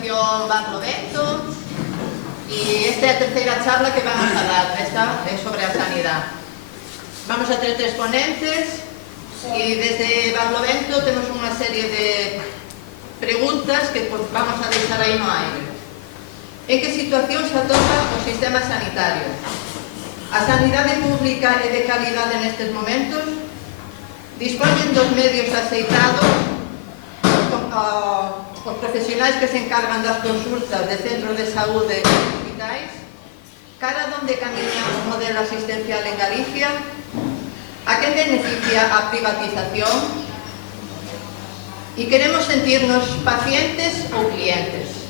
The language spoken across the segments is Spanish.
Asociación Barlovento y esta es la tercera charla que vamos a dar. Esta es sobre la sanidad. Vamos a tener tres ponentes y desde Barlovento tenemos una serie de preguntas que pues, vamos a deixar aí no aire. En que situación se atopa o sistema sanitario? A sanidade pública é de calidade nestes momentos? Dispoñen dos medios aceitados? Os profesionais que se encargan das consultas de centros de saúde e hospitais? Cara onde camiña o modelo asistencial en Galicia? A quen beneficia a privatización? E queremos sentirnos pacientes ou clientes?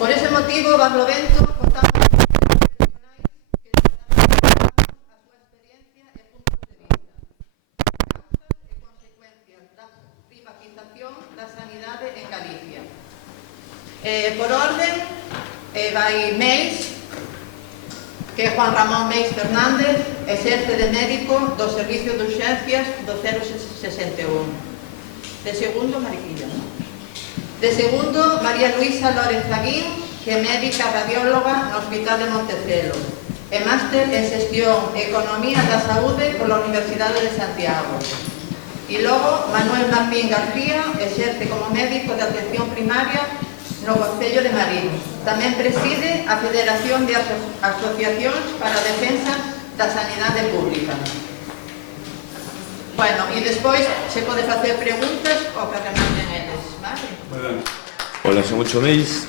Por ese motivo, Barlovento contamos con profesionais que nos darán a súa experiencia e puntos de vista, causas e consecuencias da privatización da sanidade en Galicia. Por orden, vai Meis, que é Juan Ramón Meis Fernández, exerce de médico do Servicio de Urxencias do 061. De segundo, Mariquilla. De segundo, María Luisa Lórez Aguín, que é médica radióloga no Hospital de Montecelo e máster en Xestión e Economía da Saúde pola Universidade de Santiago. E logo, Manuel Martín García, exerce como médico de atención primaria no Concello de Marín. Tamén preside a Federación de Asociacións para a Defensa da Sanidade Pública. Bueno, e despois se pode facer preguntas ou que remanden eles, vale? Hola, son 8 Meis,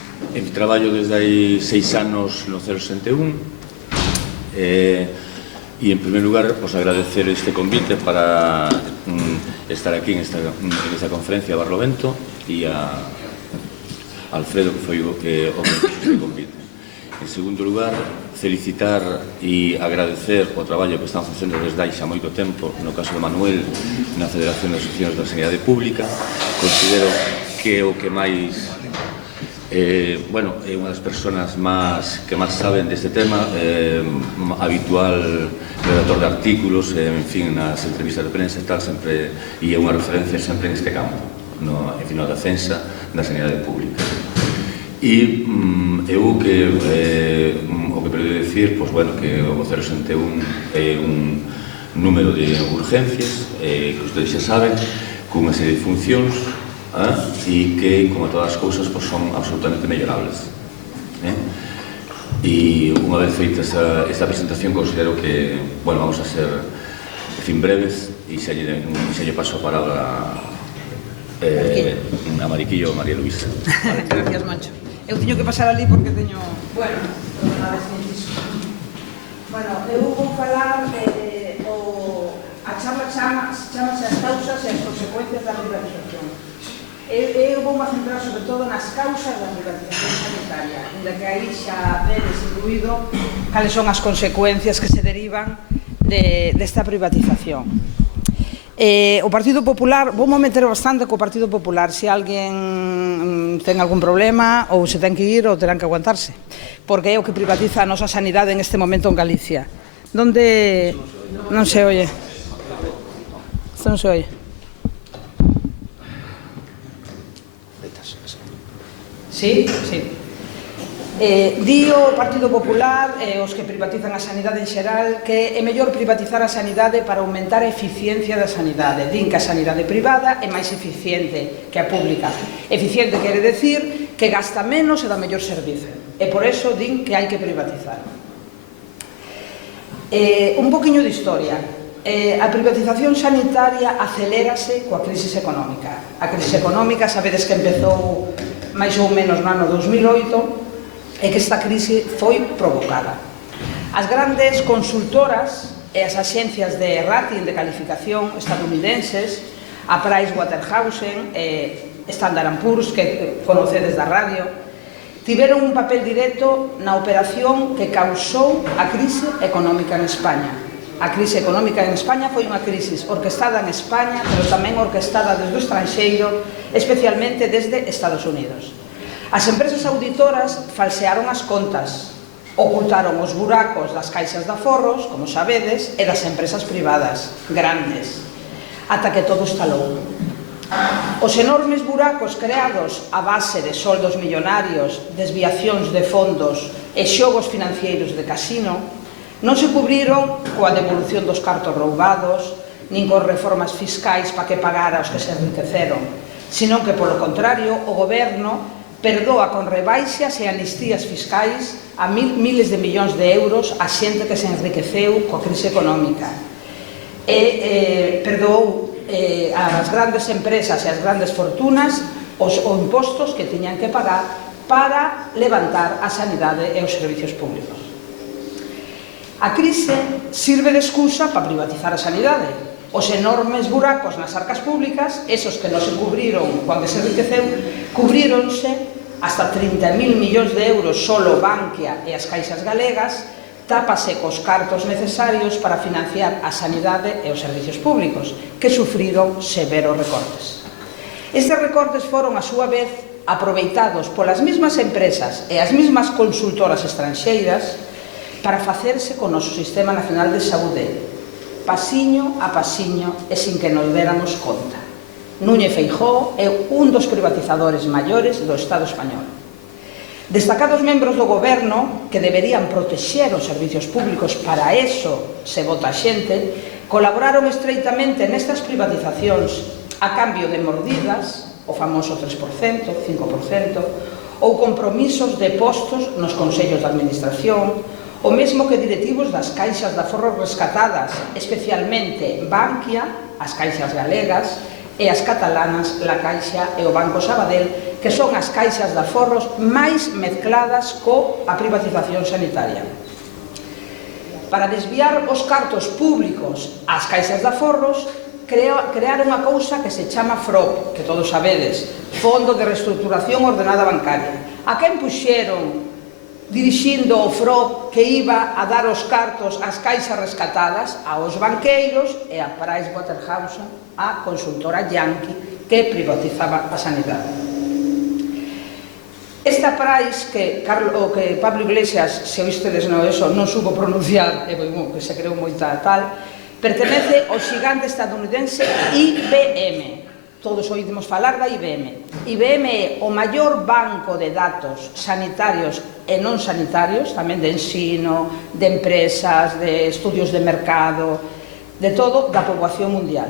traballo desde hai 6 anos no 061 e en primer lugar pues, agradecer este convite para estar aquí en esta conferencia de Barlovento e a Alfredo que foi o que fixo este convite. En segundo lugar, felicitar e agradecer o traballo que están facendo desde hai xa moito tempo, no caso de Manuel, na Federación de Asociacións da Sanidade Pública. Considero que é o que máis é unha das persoas que máis saben deste tema, habitual redactor de artículos, en fin, nas entrevistas de prensa e tal, sempre, e é unha referencia sempre neste campo, na defensa da sanidade pública. E eu que o que quero dicir, pois, bueno, que o 061 é un número de urgencias que ustedes xa saben, con unha serie de funcións e que, como todas as cousas, son absolutamente mellorables. E unha vez feita esta presentación, considero que, bueno, vamos a ser, en fin, breves e xa lle paso a palabra a Mariquillo ou María Luisa. Gracias, Moncho. Eu teño que pasar ali porque teño... Bueno, eu vou falar a charla chamase as causas e as consecuencias da privatización. Eu vou centrar sobre todo nas causas da privatización sanitaria, onde que aí xa vedes incluído cales son as consecuencias que se derivan desta privatización. O Partido Popular, vou meter bastante co Partido Popular, se alguén ten algún problema ou se ten que ir ou terán que aguantarse, porque é o que privatiza a nosa sanidade en este momento en Galicia. Donde non se oye. Isto non se oye. Sí, sí. Di o Partido Popular e os que privatizan a sanidade en xeral que é mellor privatizar a sanidade para aumentar a eficiencia da sanidade. Din que a sanidade privada é máis eficiente que a pública. Eficiente quere decir que gasta menos e dá mellor servizo. E por eso din que hai que privatizar. Un poquinho de historia. A privatización sanitaria acelérase coa crisis económica. A crisis económica, sabedes que empezou máis ou menos no ano 2008, é que esta crise foi provocada. As grandes consultoras e as axencias de rating de calificación estadounidenses, a Pricewaterhouse e Standard & Poor's, que conocedes da radio, tiveron un papel directo na operación que causou a crise económica en España. A crise económica en España foi unha crise orquestada en España, pero tamén orquestada desde o estranxeiro, especialmente desde Estados Unidos. As empresas auditoras falsearon as contas, ocultaron os buracos das caixas de aforros, como sabedes, e das empresas privadas, grandes, ata que todo estalou. Os enormes buracos creados a base de soldos millonarios, desviacións de fondos e xogos financeiros de casino non se cubriron coa devolución dos cartos roubados, nin con reformas fiscais para que pagara os que se enriqueceron, senón que, polo contrario, o goberno perdoa con rebaixas e amnistías fiscais a miles de millóns de euros a xente que se enriqueceu coa crise económica. E perdoou as grandes empresas e as grandes fortunas os impostos que tiñan que pagar para levantar a sanidade e os servicios públicos. A crise sirve de excusa para privatizar a sanidade. Os enormes buracos nas arcas públicas, esos que non se cubriron cando se enriqueceu, cubríronse hasta 30.000 millóns de euros solo Bankia e as caixas galegas, tápase cos cartos necesarios para financiar a sanidade e os servicios públicos, que sufriron severos recortes. Estes recortes foron, a súa vez, aproveitados polas mesmas empresas e as mesmas consultoras estranxeiras para facerse con o noso Sistema Nacional de Saúde, pasiño a pasiño e sin que nos déramos conta. Núñez Feijóo é un dos privatizadores maiores do Estado español. Destacados membros do goberno, que deberían protexer os servicios públicos, para eso se vota a xente, colaboraron estreitamente nestas privatizacións a cambio de mordidas, o famoso 3%, 5%, ou compromisos de postos nos consellos de administración, o mesmo que directivos das caixas de aforros rescatadas, especialmente Bankia, as caixas galegas, e as catalanas, La Caixa e o Banco Sabadell, que son as caixas de aforros máis mezcladas coa privatización sanitaria. Para desviar os cartos públicos ás caixas de aforros, crearon unha cousa que se chama FROB, que todos sabedes, Fondo de Reestructuración Ordenada Bancaria. A quen puxeron dirixindo o FROB que iba a dar os cartos ás caixas rescatadas? Aos banqueiros e a Pricewaterhouse, a consultora Yankee, que privatizaba a sanidade. Esta Price, que Pablo Iglesias, se oístedes non supo pronunciar, que se creou moita tal, pertenece ao xigante estadounidense IBM. Todos oímos falar da IBM. IBM é o maior banco de datos sanitarios e non sanitarios, tamén de ensino, de empresas, de estudios de mercado, de todo, da poboación mundial.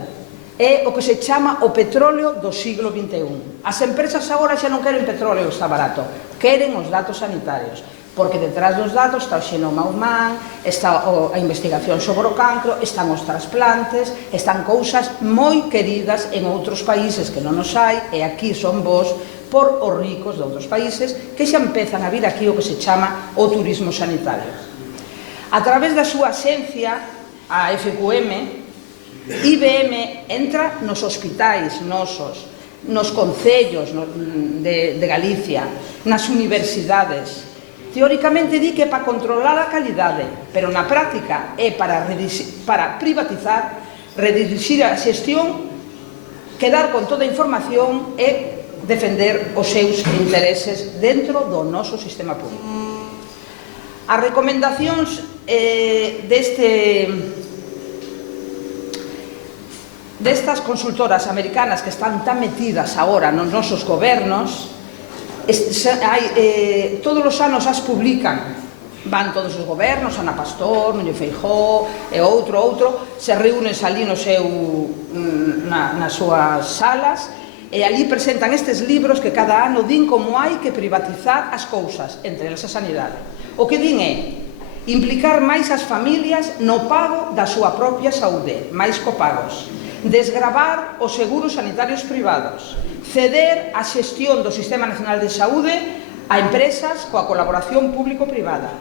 É o que se chama o petróleo do siglo XXI. As empresas agora xa non queren petróleo, está barato, queren os datos sanitarios, porque detrás dos datos está o xenoma humán, está a investigación sobre o cancro, están os trasplantes, están cousas moi queridas en outros países que non nos hai, e aquí son vos por os ricos de outros países que xa empezan a vir aquí o que se chama o turismo sanitario. A través da súa axencia, a FQM, IBM entra nos hospitais nosos, nos concellos de Galicia, nas universidades. Teóricamente di que é para controlar a calidade, pero na práctica é para privatizar, redirixir a xestión, quedar con toda a información e defender os seus intereses dentro do noso sistema público. As recomendacións destas consultoras americanas que están tan metidas agora nos nosos gobernos, todos os anos as publican, van todos os gobernos, Ana Pastor, Núñez Feijóo e outro, se reúnen ali nas súas salas e ali presentan estes libros que cada ano din como hai que privatizar as cousas, entre elas a sanidade. O que din é implicar máis as familias no pago da súa propia saúde, máis copagos, desgravar os seguros sanitarios privados, ceder a xestión do Sistema Nacional de Saúde a empresas coa colaboración público-privada,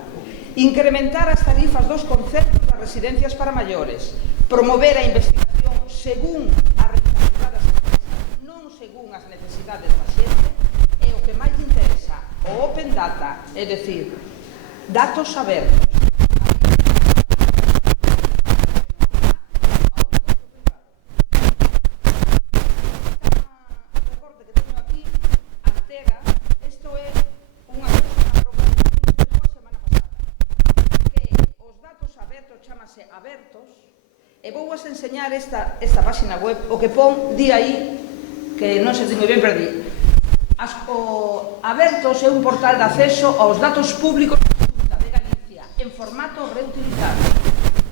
incrementar as tarifas dos concertos das residencias para maiores, promover a investigación según as rentabilidades das empresas, non según as necesidades da xente, e o que máis interesa, o Open Data, é dicir, datos abertos. Abertos, e vou vos enseñar esta página web, o que pon di aí que non se di moi ben, pero di Abertos é un portal de acceso aos datos públicos da Xunta de Galicia en formato reutilizado.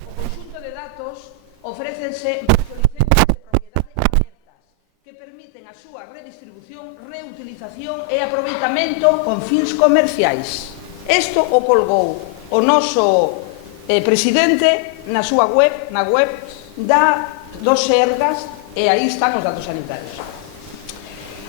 O conxunto de datos ofrécense baixo licencias de propiedade abertas que permiten a súa redistribución, reutilización e aproveitamento con fins comerciais. Isto o colgou o noso presidente na súa web, na web dos Sergas, e aí están os datos sanitarios.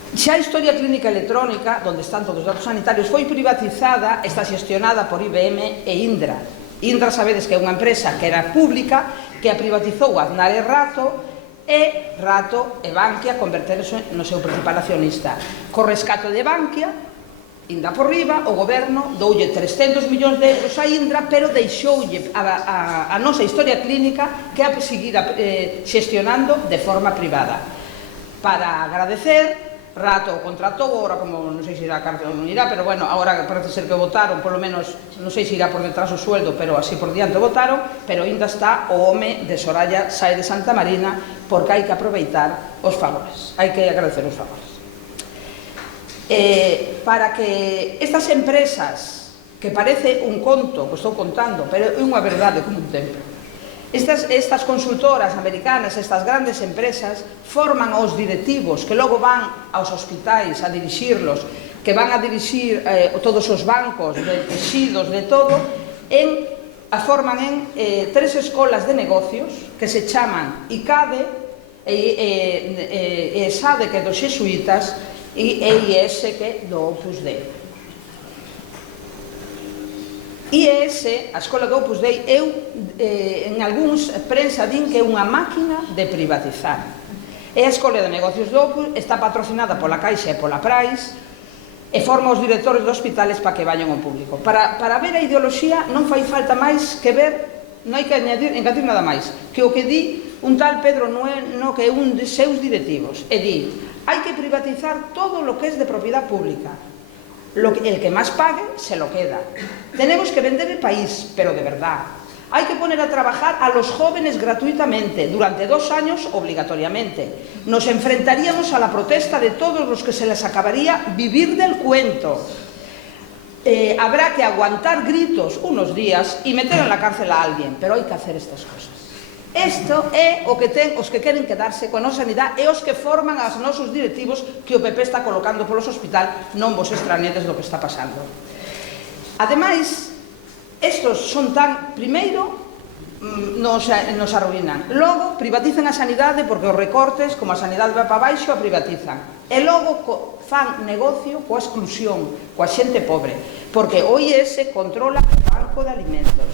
Xa a historia clínica electrónica, onde están todos os datos sanitarios, foi privatizada, está xestionada por IBM e Indra. Indra, sabedes que é unha empresa que era pública, que a privatizou Aznar e Rato e Bankia converterse no seu principal accionista. Co rescate de Bankia, inda por riba, o goberno doulle 300 millóns de euros a Indra, pero deixoulle a nosa historia clínica que a seguir xestionando de forma privada. Para agradecer, Rato o contratou, agora como non sei se irá a cárcel ou non irá, pero bueno, agora parece ser que votaron, polo menos, non sei se irá por detrás o sueldo, pero así por diante votaron, pero ainda está o home de Soraya Sáez de Santa Marina, porque hai que aproveitar os favores, hai que agradecer os favores. Para que estas empresas, que parece un conto, que estou contando, pero é unha verdade como un templo, estas consultoras americanas, estas grandes empresas, forman aos directivos que logo van aos hospitais a dirixirlos, que van a dirixir todos os bancos de texidos, de todo, a forman en 3 escolas de negocios que se chaman ICADE, ESADE, que é dos xesuítas, e EIS, que é do Opus Dei. IES, a escola do Opus Dei, en algúns prensa din que é unha máquina de privatizar. É a escola de negocios do Opus, está patrocinada pola Caixa e pola Price, e forma os directores dos hospitales para que vayan ao público. Para ver a ideoloxía non fai falta máis que ver, non hai que engadir nada máis, que o que di un tal Pedro Nueno, que é un de seus directivos, e di, hai que privatizar todo o que é de propiedade pública. El que máis pague se lo queda. Tenemos que vender el país, pero de verdad. Hay que poner a trabajar a los jóvenes gratuitamente, durante 2 años obligatoriamente. Nos enfrentaríamos a la protesta de todos los que se les acabaría vivir del cuento. Habrá que aguantar gritos unos días y meter en la cárcel a alguien, pero hay que hacer estas cosas. Isto é o que ten os que queren quedarse coa nosa sanidade e os que forman aos nosos directivos que o PP está colocando polos hospital, non vos extrañedes do que está pasando. Ademais, estos son tan, primeiro, nos arruinan, logo privatizan a sanidade porque os recortes, como a sanidade vai para baixo, a privatizan, e logo fan negocio coa exclusión, coa xente pobre, porque o IES controla o banco de alimentos,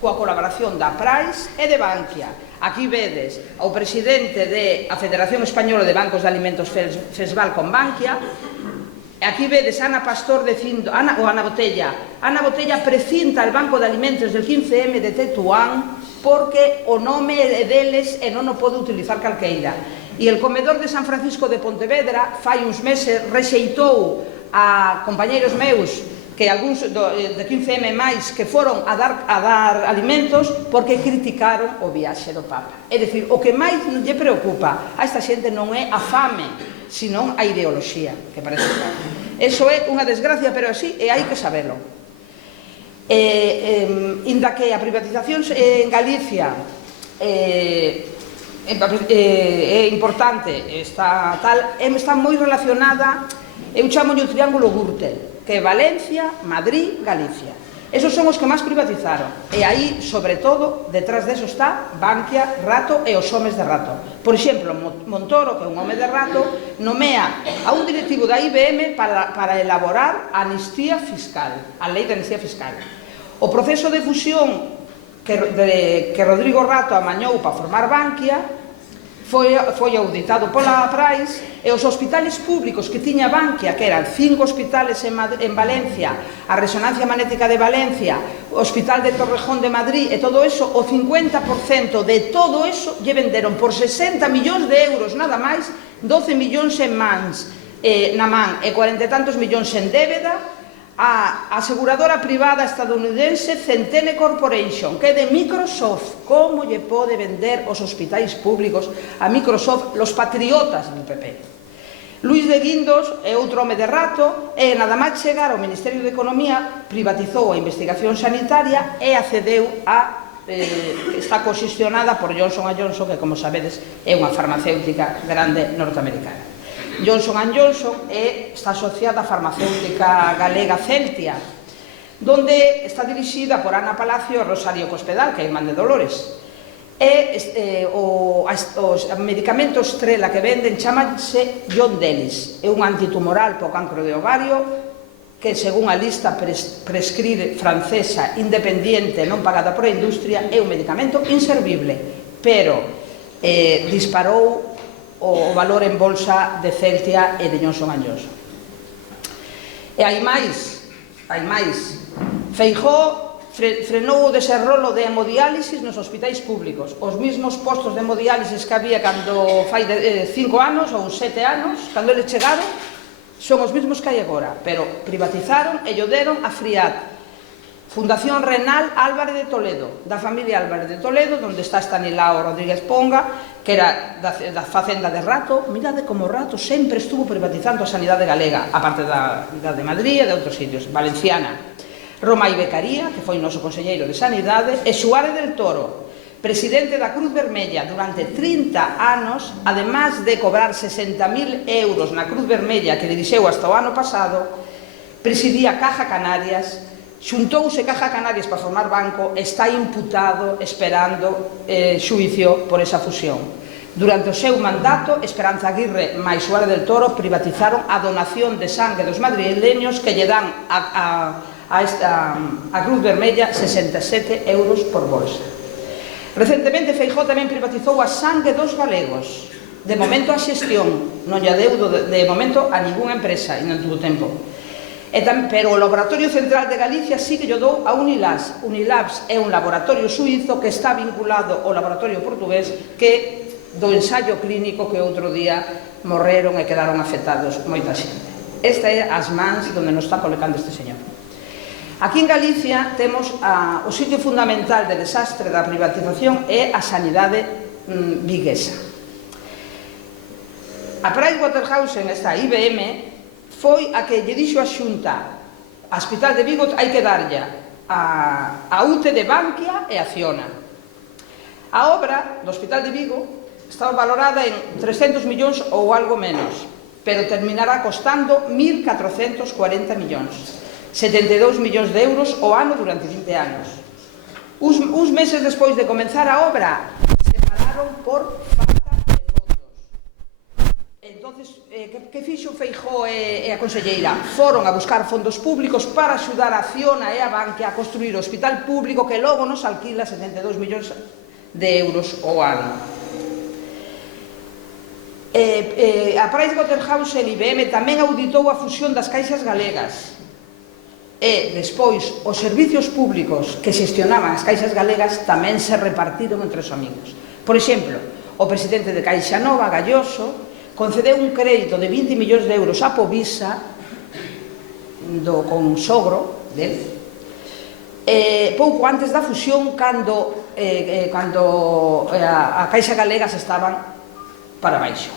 coa colaboración da Price e de Bankia. Aquí vedes ao presidente da Federación Española de Bancos de Alimentos, FESVAL, con Bankia. Aquí vedes a Ana Pastor dicindo, Ana Botella. Ana Botella precinta el Banco de Alimentos del 15M de Tetuán porque o nome é deles e non o pode utilizar calqueira. E el comedor de San Francisco de Pontevedra fai uns meses rexeitou a compañeiros meus que algúns de 15M máis que foron a dar alimentos porque criticaron o viaxe do Papa. É dicir, o que máis non lle preocupa a esta xente non é a fame, senón a ideoloxía, que parece claro. Eso é unha desgracia, pero así, e hai que sabelo. Inda que a privatización en Galicia é importante, está moi relacionada, eu chamo o triángulo Gürtel, que é Valencia, Madrid, Galicia. Esos son os que máis privatizaron. E aí, sobre todo, detrás deso está Bankia, Rato e os homes de Rato. Por exemplo, Montoro, que é un home de Rato, nomea a un directivo da IBM para elaborar a amnistía fiscal, a lei de amnistía fiscal. O proceso de fusión que Rodrigo Rato amañou para formar Bankia foi auditado pola Price, e os hospitales públicos que tiña Bankia, que eran 5 hospitales en Valencia, a Resonancia Magnética de Valencia, o Hospital de Torrejón de Madrid, e todo eso, o 50% de todo eso lle venderon por 60 millóns de euros, nada máis, 12 millóns en mans, na man, e 40 e tantos millóns en débeda, a aseguradora privada estadounidense Centene Corporation, que é de Microsoft. Como lle pode vender os hospitais públicos a Microsoft, los patriotas do PP? Luís de Guindos é outro home de rato e nada máis chegar ao Ministerio de Economía privatizou a investigación sanitaria e accedeu a está conxestionada por Johnson & Johnson, que, como sabedes, é unha farmacéutica grande norteamericana. Johnson & Johnson está asociada á farmacéutica galega Celtia, donde está dirixida por Ana Palacio e Rosario Cospedal, que é irmán de Dolores. Os medicamentos estrela que venden chamanse John Dennis, é un antitumoral para o cancro de ovario que, según a lista prescribe francesa independiente non pagada por a industria, é un medicamento inservible, pero disparou o valor en bolsa de Celtia e de Johnson & Johnson. E hai máis. Feijóo frenou o desenrolo de hemodiálisis nos hospitais públicos. Os mesmos postos de hemodiálisis que había cando fai 5 anos ou 7 anos, cando eles chegaron, son os mesmos que hai agora, pero privatizaron e lle deron a Friat, Fundación Renal Álvarez de Toledo, da familia Álvarez de Toledo, onde está Estanislao Rodríguez Ponga, que era da facenda de Rato. Mirade como Rato sempre estuvo privatizando a sanidade galega, aparte da de Madrid e de outros sitios, Valenciana. Romai Becaría, que foi noso conselleiro de Sanidade, e Suárez del Toro, presidente da Cruz Vermella durante 30 anos, además de cobrar 60.000 euros na Cruz Vermella que dirixeu hasta o ano pasado, presidía Caja Canarias, xuntouse Caja Canarias para formar banco, está imputado esperando xuicio por esa fusión. Durante o seu mandato, Esperanza Aguirre máis Suárez del Toro privatizaron a donación de sangue dos madrileños, que lle dan a Cruz Vermella 67 euros por bolsa. Recentemente Feijóo tamén privatizou a sangue dos galegos. De momento a xestión non lle deu de momento a ningunha empresa e non tuvo tempo. Pero o Laboratorio Central de Galicia sí que lle dou a Unilabs. Unilabs é un laboratorio suizo que está vinculado ao laboratorio portugués, que do ensaio clínico que outro día morreron e quedaron afectados moita xente. Esta é as mans onde nos está colocando este señor. Aquí en Galicia temos o sitio fundamental de desastre da privatización é a sanidade viguesa. A Pricewaterhouse, esta IBM, foi a que lle dixo a Xunta: a Hospital de Vigo hai que darlle a UTE de Bankia e a Acciona. A obra do Hospital de Vigo estaba valorada en 300 millóns ou algo menos, pero terminará costando 1.440 millóns. 72 millóns de euros ao ano durante 20 anos. Uns meses despois de comenzar a obra, se pararon por falta de fondos. Entonces, que fixo Feijóo e a conselleira? Foron a buscar fondos públicos para axudar a Acciona e a Bankia a construir o hospital público, que logo nos alquila 72 millóns de euros ao ano. A Pricewaterhouse e IBM tamén auditou a fusión das caixas galegas. E, despois, os servicios públicos que xestionaban as caixas galegas tamén se repartiron entre os amigos. Por exemplo, o presidente de Caixa Nova, Galloso, concedeu un crédito de 20 millóns de euros a Povisa, con sogro del, pouco antes da fusión, cando a Caixa Galega se estaban para baixo.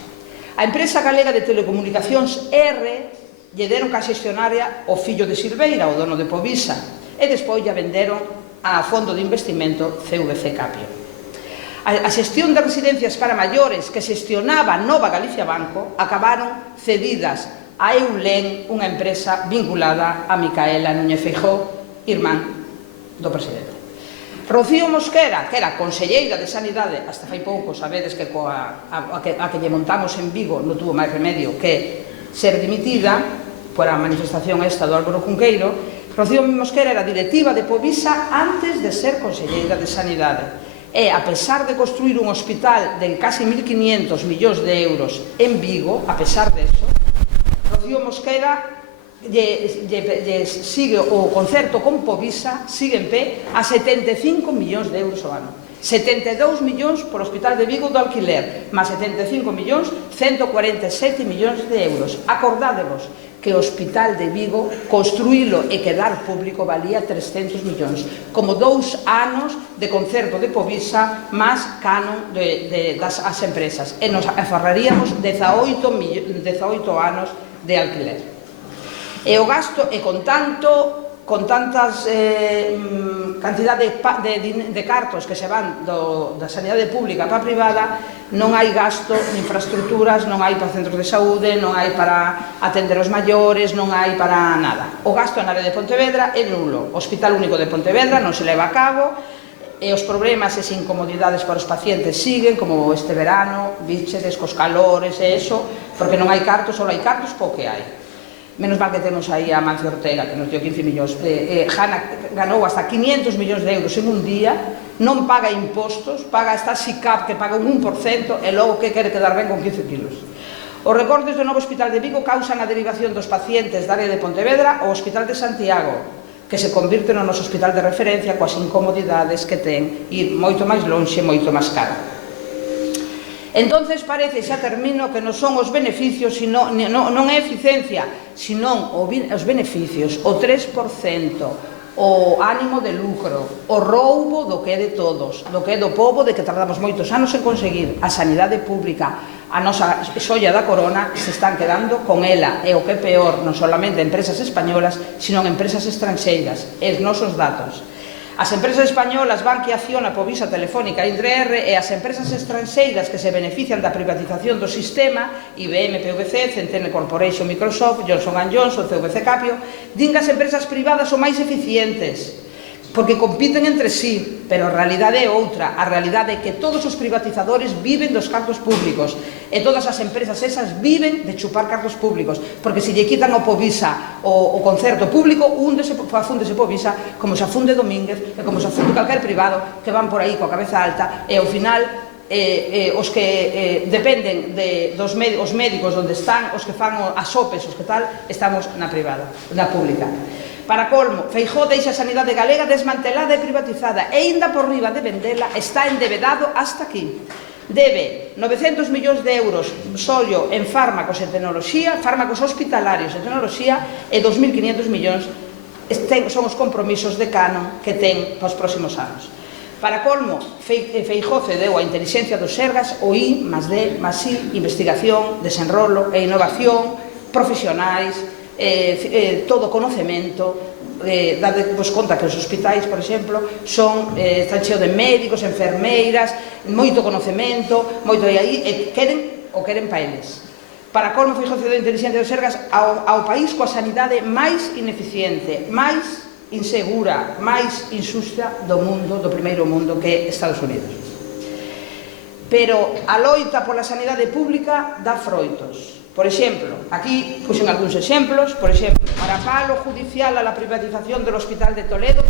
A empresa galega de telecomunicacións R lle deron ca xestionaria o fillo de Silveira, o dono de Povisa, e despois lle venderon a fondo de investimento CVC Capio. A xestión de residencias para maiores que xestionaba Nova Galicia Banco acabaron cedidas a Eulen, unha empresa vinculada a Micaela Núñez Feijóo, irmán do presidente. Rocío Mosquera, que era conselleira de Sanidade hasta fai pouco, sabedes que a que lle montamos en Vigo non tuvo máis remedio que ser dimitida por a manifestación esta do Álvaro Cunqueiro. Rocío Mosquera era directiva de Povisa antes de ser conselleira de Sanidade. E, a pesar de construir un hospital de casi 1.500 millóns de euros en Vigo, a pesar de eso, Rocío Mosquera sigue o concerto con Povisa, sigue en pé, a 75 millóns de euros ao ano. 72 millóns por Hospital de Vigo do alquiler, máis 75 millóns, 147 millóns de euros. Acordádevos que o Hospital de Vigo, construílo e quedar público, valía 300 millóns, como 2 anos de concerto de Povisa máis canon das empresas, e nos aforraríamos 18 anos de alquiler. E o gasto, e con tantas cantidade de cartos que se van da sanidade pública para a privada, non hai gasto en infraestructuras, non hai para centros de saúde, non hai para atender os maiores, non hai para nada. O gasto na área de Pontevedra é nulo. O Hospital Único de Pontevedra non se leva a cabo, e os problemas e as incomodidades para os pacientes siguen, como este verano, víchedes, cos calores e eso, porque non hai cartos, só hai cartos, pouco que hai. Menos mal que temos aí a Amancio Ortega, que nos dio 15 millóns. Jana ganou hasta 500 millóns de euros en un día, non paga impostos, paga hasta SICAP, que paga un 1%, e logo que quere quedar ben con 15 kilos. Os recortes do novo Hospital de Vigo causan a derivación dos pacientes da área de Pontevedra ao Hospital de Santiago, que se convirte no noso hospital de referencia, coas incomodidades que ten ir moito máis lonxe, moito máis caro. Entonces parece, xa termino, que non son os beneficios, non é eficiencia, senón os beneficios, o 3%, o ánimo de lucro, o roubo do que é de todos, do que é do pobo, de que tardamos moitos anos en conseguir a sanidade pública, a nosa xoia da corona, se están quedando con ela, e o que é peor, non solamente empresas españolas, senón empresas estranxeiras, e os nosos datos. As empresas españolas, Bankia, Acciona, Povisa, Telefónica, Indre e as empresas estranxeiras que se benefician da privatización do sistema, IBM, PVC, Centene Corporation, Microsoft, Johnson & Johnson, CVC Capio, din que as empresas privadas son máis eficientes, porque compiten entre sí, pero a realidade é outra. A realidade é que todos os privatizadores viven dos cartos públicos, e todas as empresas esas viven de chupar cartos públicos, porque se lle quitan ao Povisa o concerto público, afúndese Povisa, como se afunde Domínguez, e como se afunde calquer privado, que van por aí coa cabeza alta, e ao final os que dependen dos médicos onde están, os que fan as OPEs, os que tal, estamos na privada, na pública. Para colmo, Feijóo deixa a sanidade galega desmantelada e privatizada, e aínda por riba de vendela está endevedado hasta aquí. Debe 900 millóns de euros sollo en fármacos e tecnoloxía, fármacos hospitalarios e tecnoloxía, e 2.500 millóns son os compromisos de canon que ten para os próximos anos. Para colmo, Feijóo cedeu a intelixencia dos Sergas, o I, +D, +I, investigación, desenrolo e innovación, profesionais, todo conocemento. Dadevos conta que os hospitais, por exemplo, están cheo de médicos, enfermeiras, moito conocemento, moito de aí, e queren para eles. Para colmo, Feijóo cedeu a intelixencia dos Sergas ao país coa sanidade máis ineficiente, máis insegura, máis insusta do mundo, do primeiro mundo, que é Estados Unidos. Pero a loita pola sanidade pública dá froitos. Por exemplo, aquí puxen algúns exemplos, por exemplo, para palo judicial a la privatización del Hospital de Toledo,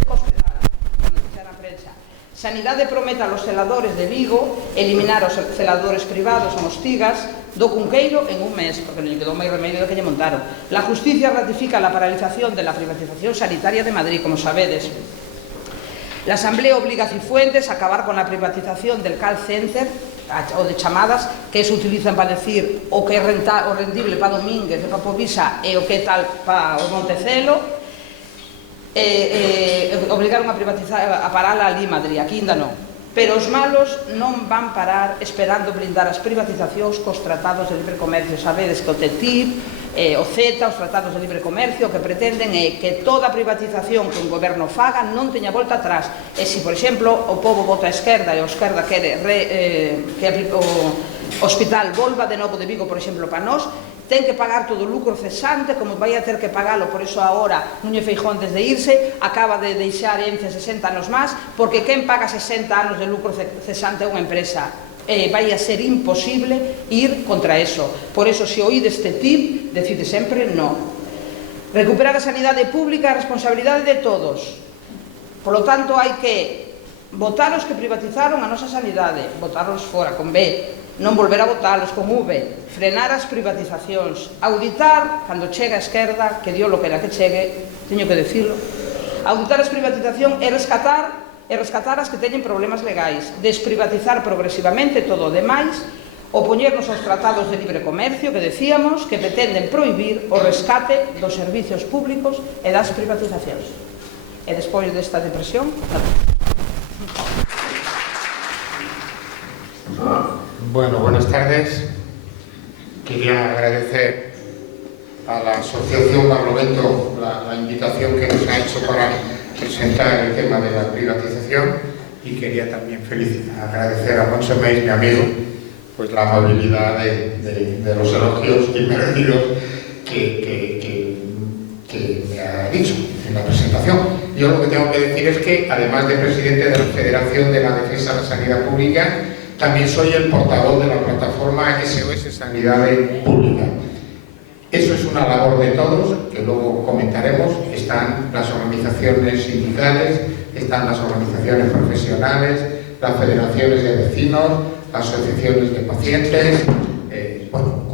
Sanidade promete a los celadores de Vigo eliminar os celadores privados ou os tigas do Cunqueiro en un mes, porque non lle quedou máis remedio do que lle montaron. La justicia ratifica la paralización de la privatización sanitaria de Madrid, como sabedes. La Asamblea obliga a Cifuentes a acabar con la privatización del call center, o de chamadas, que se utilizan para decir o que é rendible para Domínguez e para Povisa e o que é tal para o Montecelo. Obligaron a privatizar, a parala ali Madrid, aquí ainda non. Pero os malos non van parar esperando blindar as privatizacións cos tratados de libre comercio. Sabedes que o TTIP, o CETA, os tratados de libre comercio, o que pretenden é que toda privatización que un goberno faga non teña volta atrás. E se, por exemplo, o povo vota a esquerda e a esquerda quere que o hospital volva de novo de Vigo, por exemplo, para nós, ten que pagar todo o lucro cesante, como vai a ter que pagalo. Por iso agora Núñez Feijóo, antes de irse, acaba de deixar Ence 60 anos máis, porque quen paga 60 anos de lucro cesante a unha empresa? Vai a ser imposible ir contra eso. Por iso, se oí deste tip, decide sempre no. Recuperar a sanidade pública é a responsabilidade de todos. Por lo tanto, hai que votar os que privatizaron a nosa sanidade, votarlos fora con B, non volver a votalos con V, frenar as privatizacións, auditar, cando chega a esquerda, que dio lo que era que chegue, teño que decirlo, auditar as privatizacións e rescatar e rescatar as que teñen problemas legais, desprivatizar progresivamente todo o demais, opoñernos aos tratados de libre comercio que decíamos que pretenden prohibir o rescate dos servicios públicos e das privatizacións. E despois desta depresión... Bueno, buenas tardes. Quería agradecer a la Asociación Barlovento la invitación que nos ha hecho para presentar el tema de la privatización, y quería también agradecer a Moncho Meis, mi amigo, pues la amabilidad de los elogios inmerecidos que me ha dicho en la presentación. Yo lo que tengo que decir es que, además de presidente de la Federación de la Defensa de la Sanidad Pública, también soy el portavoz de la plataforma SOS Sanidad Pública. Eso es una labor de todos, que luego comentaremos. Están las organizaciones sindicales, están las organizaciones profesionales, las federaciones de vecinos, asociaciones de pacientes,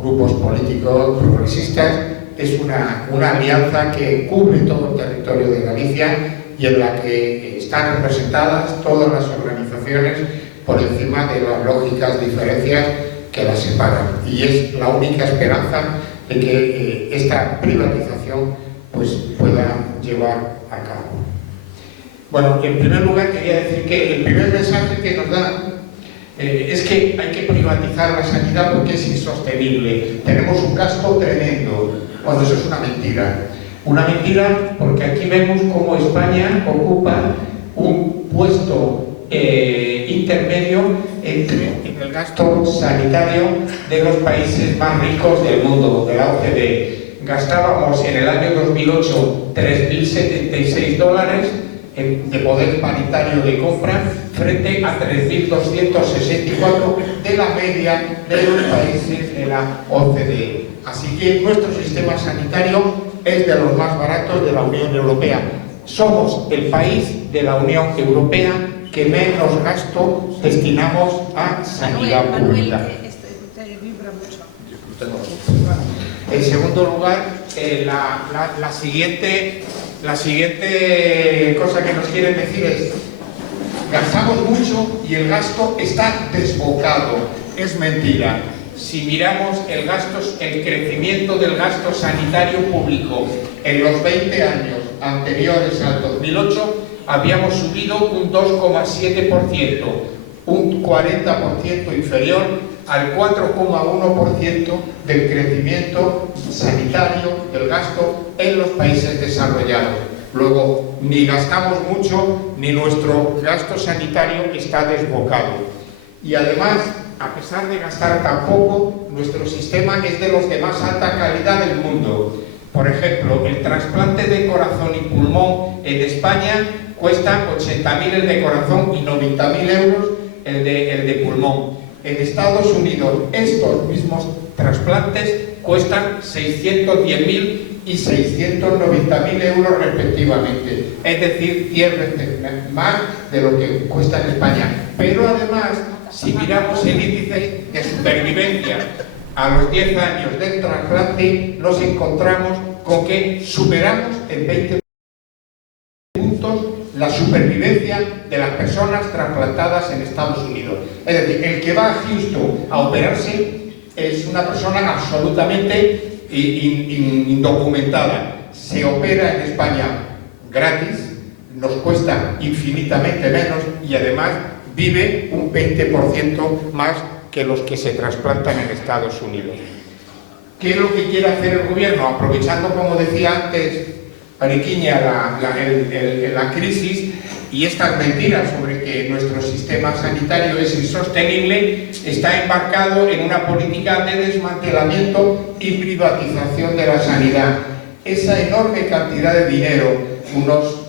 grupos políticos progresistas. Es una alianza que cubre todo el territorio de Galicia y en la que están representadas todas las organizaciones por encima de las lógicas diferencias que las separan. Y es la única esperanza de que esta privatización pues, pueda llevar a cabo. Bueno, en primer lugar quería decir que el primer mensaje que nos da es que hay que privatizar la sanidad porque es insostenible. Tenemos un gasto tremendo, cuando eso es una mentira. Una mentira porque aquí vemos cómo España ocupa un puesto intermedio en el gasto sanitario de los países más ricos del mundo, de la OCDE. Gastábamos en el año 2008 $3.076 de poder paritario de compra frente a 3.264 de la media de los países de la OCDE. Así que nuestro sistema sanitario es de los más baratos de la Unión Europea. Somos el país de la Unión Europea que menos gasto destinamos a sanidad pública. En segundo lugar, la siguiente cosa que nos quieren decir es: gastamos mucho y el gasto está desbocado. Es mentira. Si miramos el crecimiento del gasto sanitario público en los 20 años anteriores al 2008, habíamos subido un 2,7%, un 40% inferior al 4,1% del crecimiento sanitario del gasto en los países desarrollados. Luego, ni gastamos mucho, ni nuestro gasto sanitario está desbocado. Y además, a pesar de gastar tan poco, nuestro sistema es de los de más alta calidad del mundo. Por ejemplo, el trasplante de corazón y pulmón en España cuesta 80.000 el de corazón y 90.000 euros el de pulmón. En Estados Unidos, estos mismos trasplantes cuestan 610.000 y 690.000 euros respectivamente. Es decir, 10 veces más de lo que cuesta en España. Pero además, si miramos el índice de supervivencia a los 10 años del trasplante, nos encontramos con que superamos en 20 puntos la supervivencia de las personas trasplantadas en Estados Unidos. Es decir, el que va a Houston a operarse es una persona absolutamente indocumentada. Se opera en España gratis, nos cuesta infinitamente menos y además vive un 20% más que los que se trasplantan en Estados Unidos. ¿Qué es lo que quiere hacer el gobierno? Aprovechando, como decía antes Mariquiña, la crisis y estas mentiras sobre que nuestro sistema sanitario es insostenible, está embarcado en una política de desmantelamiento y privatización de la sanidad. Esa enorme cantidad de dinero, unos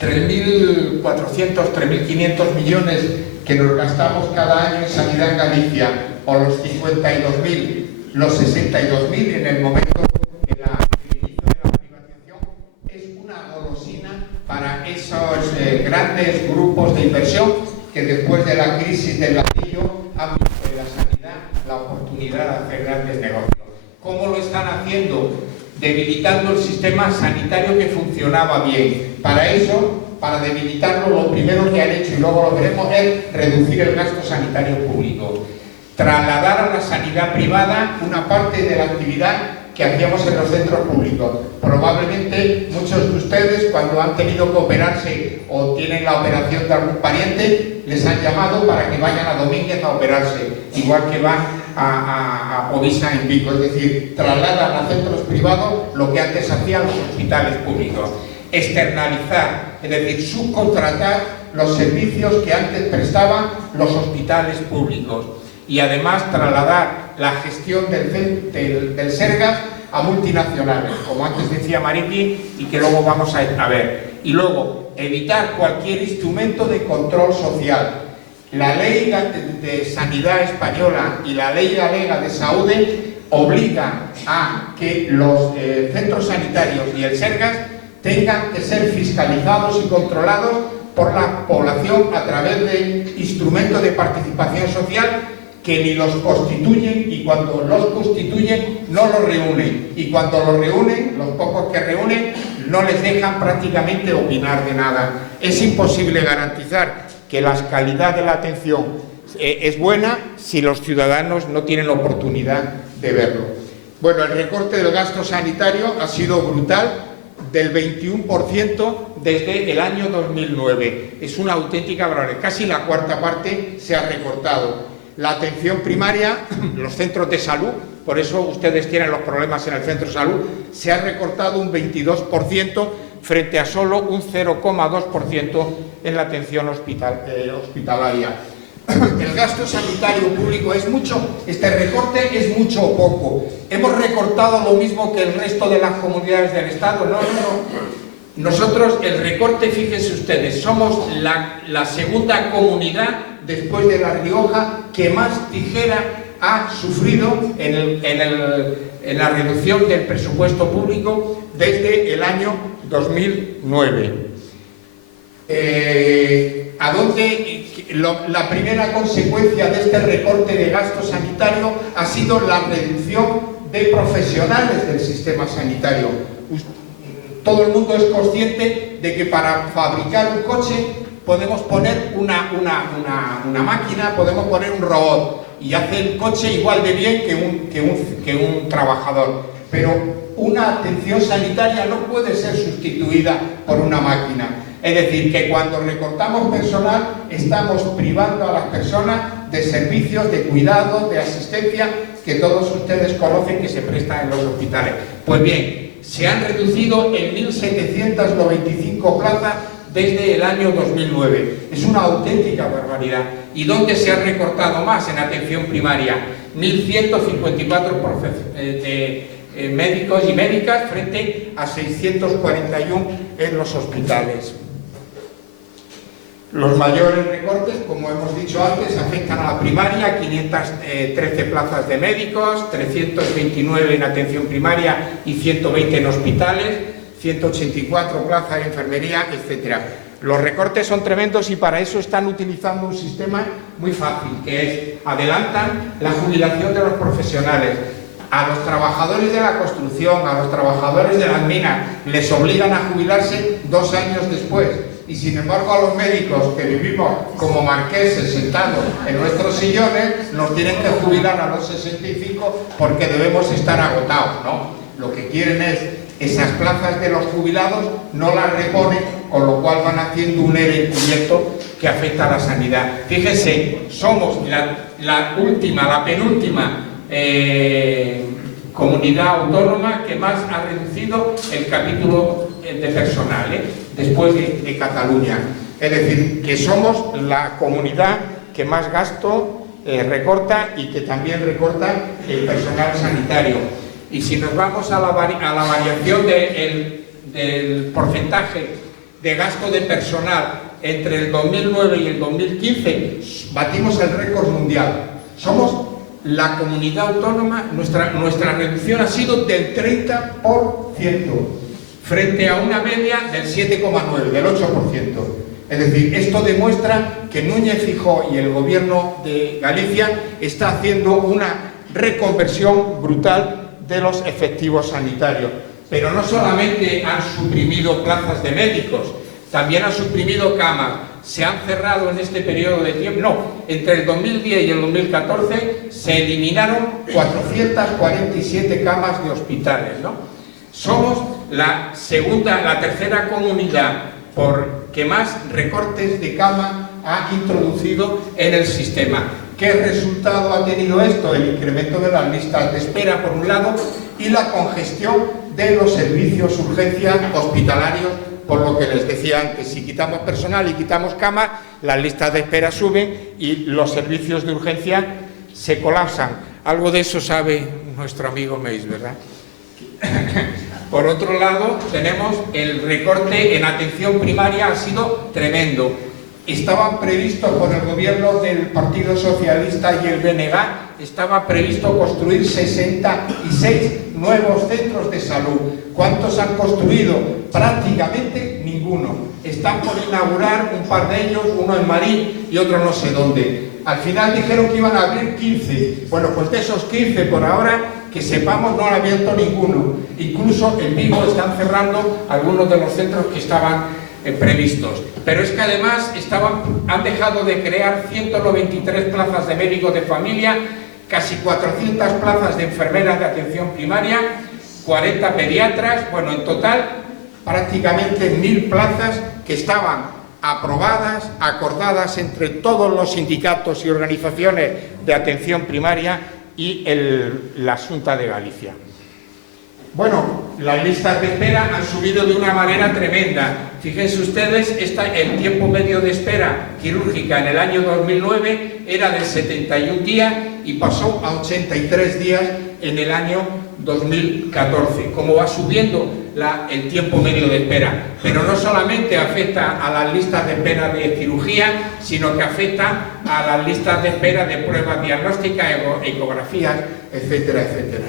3.400, 3.500 millones que nos gastamos cada año en sanidad en Galicia, o los 52.000, los 62.000 en el momento de la privatización, es una golosina para esos grandes grupos de inversión que después de la crisis del ladrillo han visto en la sanidad la oportunidad de hacer grandes negocios. ¿Cómo lo están haciendo? Debilitando el sistema sanitario que funcionaba bien. Para eso para debilitarlo, lo primero que han hecho, y luego lo veremos, es reducir el gasto sanitario público. Trasladar a la sanidad privada una parte de la actividad que hacíamos en los centros públicos. Probablemente muchos de ustedes, cuando han tenido que operarse o tienen la operación de algún pariente, les han llamado para que vayan a Domínguez a operarse, igual que van a Povisa en Vigo. Es decir, trasladan a centros privados lo que antes hacían los hospitales públicos. Externalizar, es decir, subcontratar los servicios que antes prestaban los hospitales públicos. Y además trasladar la gestión del Sergas a multinacionales, como antes decía Mariti, y que luego vamos a ver. Y luego, evitar cualquier instrumento de control social. La ley de sanidad española y la ley galega de Saúde obligan a que los centros sanitarios y el Sergas tengan que ser fiscalizados y controlados por la población a través de instrumentos de participación social que ni los constituyen, y cuando los constituyen no los reúnen, y cuando los reúnen, los pocos que reúnen, no les dejan prácticamente opinar de nada. Es imposible garantizar que la calidad de la atención es buena si los ciudadanos no tienen la oportunidad de verlo. Bueno, el recorte del gasto sanitario ha sido brutal, del 21% desde el año 2009. Es una auténtica barbaridad. Casi la cuarta parte se ha recortado. La atención primaria, los centros de salud, por eso ustedes tienen los problemas en el centro de salud, se ha recortado un 22% frente a solo un 0,2% en la atención hospitalaria. ¿El gasto sanitario público es mucho? ¿Este recorte es mucho o poco? ¿Hemos recortado lo mismo que el resto de las comunidades del Estado? No. Nosotros, el recorte, fíjense ustedes, somos la segunda comunidad, después de La Rioja, que más tijera ha sufrido en la reducción del presupuesto público desde el año 2009. La primera consecuencia de este recorte de gasto sanitario ha sido la reducción de profesionales del sistema sanitario. Todo el mundo es consciente de que para fabricar un coche podemos poner una máquina, podemos poner un robot y hace el coche igual de bien que un trabajador. Pero una atención sanitaria no puede ser sustituida por una máquina. Es decir, que cuando recortamos personal estamos privando a las personas de servicios de cuidado, de asistencia, que todos ustedes conocen que se prestan en los hospitales. Pues bien, se han reducido en 1.795 plazas desde el año 2009. Es una auténtica barbaridad. ¿Y dónde se ha recortado más? En atención primaria. 1.154 médicos y médicas frente a 641 en los hospitales. Los mayores recortes, como hemos dicho antes, afectan a la primaria: 513 plazas de médicos, 329 en atención primaria y 120 en hospitales, 184 plazas de enfermería, etc. Los recortes son tremendos y para eso están utilizando un sistema muy fácil, que es: adelantan la jubilación de los profesionales. A los trabajadores de la construcción, a los trabajadores de las minas, les obligan a jubilarse 2 años después. Y sin embargo a los médicos que vivimos como marqueses sentados en nuestros sillones nos tienen que jubilar a los 65 porque debemos estar agotados, ¿no? Lo que quieren es esas plazas de los jubilados, no las reponen, con lo cual van haciendo un ERE encubierto que afecta a la sanidad. Fíjense, somos la penúltima comunidad autónoma que más ha reducido el capítulo de personal, después de Cataluña. Es decir, que somos la comunidad que más gasto recorta y que también recorta el personal sanitario. Y si nos vamos a la variación del porcentaje de gasto de personal entre el 2009 y el 2015, batimos el récord mundial. Somos la comunidad autónoma, nuestra reducción ha sido del 30%, frente a una media del 7,9%, del 8%. Es decir, esto demuestra que Núñez Feijóo y el Gobierno de Galicia está haciendo una reconversión brutal de los efectivos sanitarios. Pero no solamente han suprimido plazas de médicos, también han suprimido camas, se han cerrado en este periodo de tiempo, no, entre el 2010 y el 2014 se eliminaron 447 camas de hospitales, ¿no? Somos la tercera comunidad que más recortes de cama ha introducido en el sistema. ¿Qué resultado ha tenido esto? El incremento de las listas de espera, por un lado, y la congestión de los servicios urgencias hospitalarios, por lo que les decía antes, si quitamos personal y quitamos camas, las listas de espera suben y los servicios de urgencia se colapsan. Algo de eso sabe nuestro amigo Meis, ¿verdad? Por otro lado, tenemos el recorte en atención primaria, ha sido tremendo. Estaban previstos por el gobierno del Partido Socialista y el BNG, estaba previsto construir 66 nuevos centros de salud. ¿Cuántos han construido? Prácticamente ninguno. Están por inaugurar un par de ellos, uno en Marín y otro no sé dónde. Al final dijeron que iban a abrir 15. Bueno, pues de esos 15 por ahora, que sepamos, no han abierto ninguno. Incluso en Vigo están cerrando algunos de los centros que estaban previstos. Pero es que además han dejado de crear 193 plazas de médicos de familia, casi 400 plazas de enfermeras de atención primaria, 40 pediatras, bueno, en total prácticamente 1000 plazas que estaban aprobadas, acordadas entre todos los sindicatos y organizaciones de atención primaria y la Xunta de Galicia. Bueno, las listas de espera han subido de una manera tremenda. Fíjense ustedes, el tiempo medio de espera quirúrgica en el año 2009 era de 71 días y pasó a 83 días en el año 2014. Como va subiendo el tiempo medio de espera, pero no solamente afecta a las listas de espera de cirugía, sino que afecta a las listas de espera de pruebas diagnósticas, ecografías, etcétera, etcétera.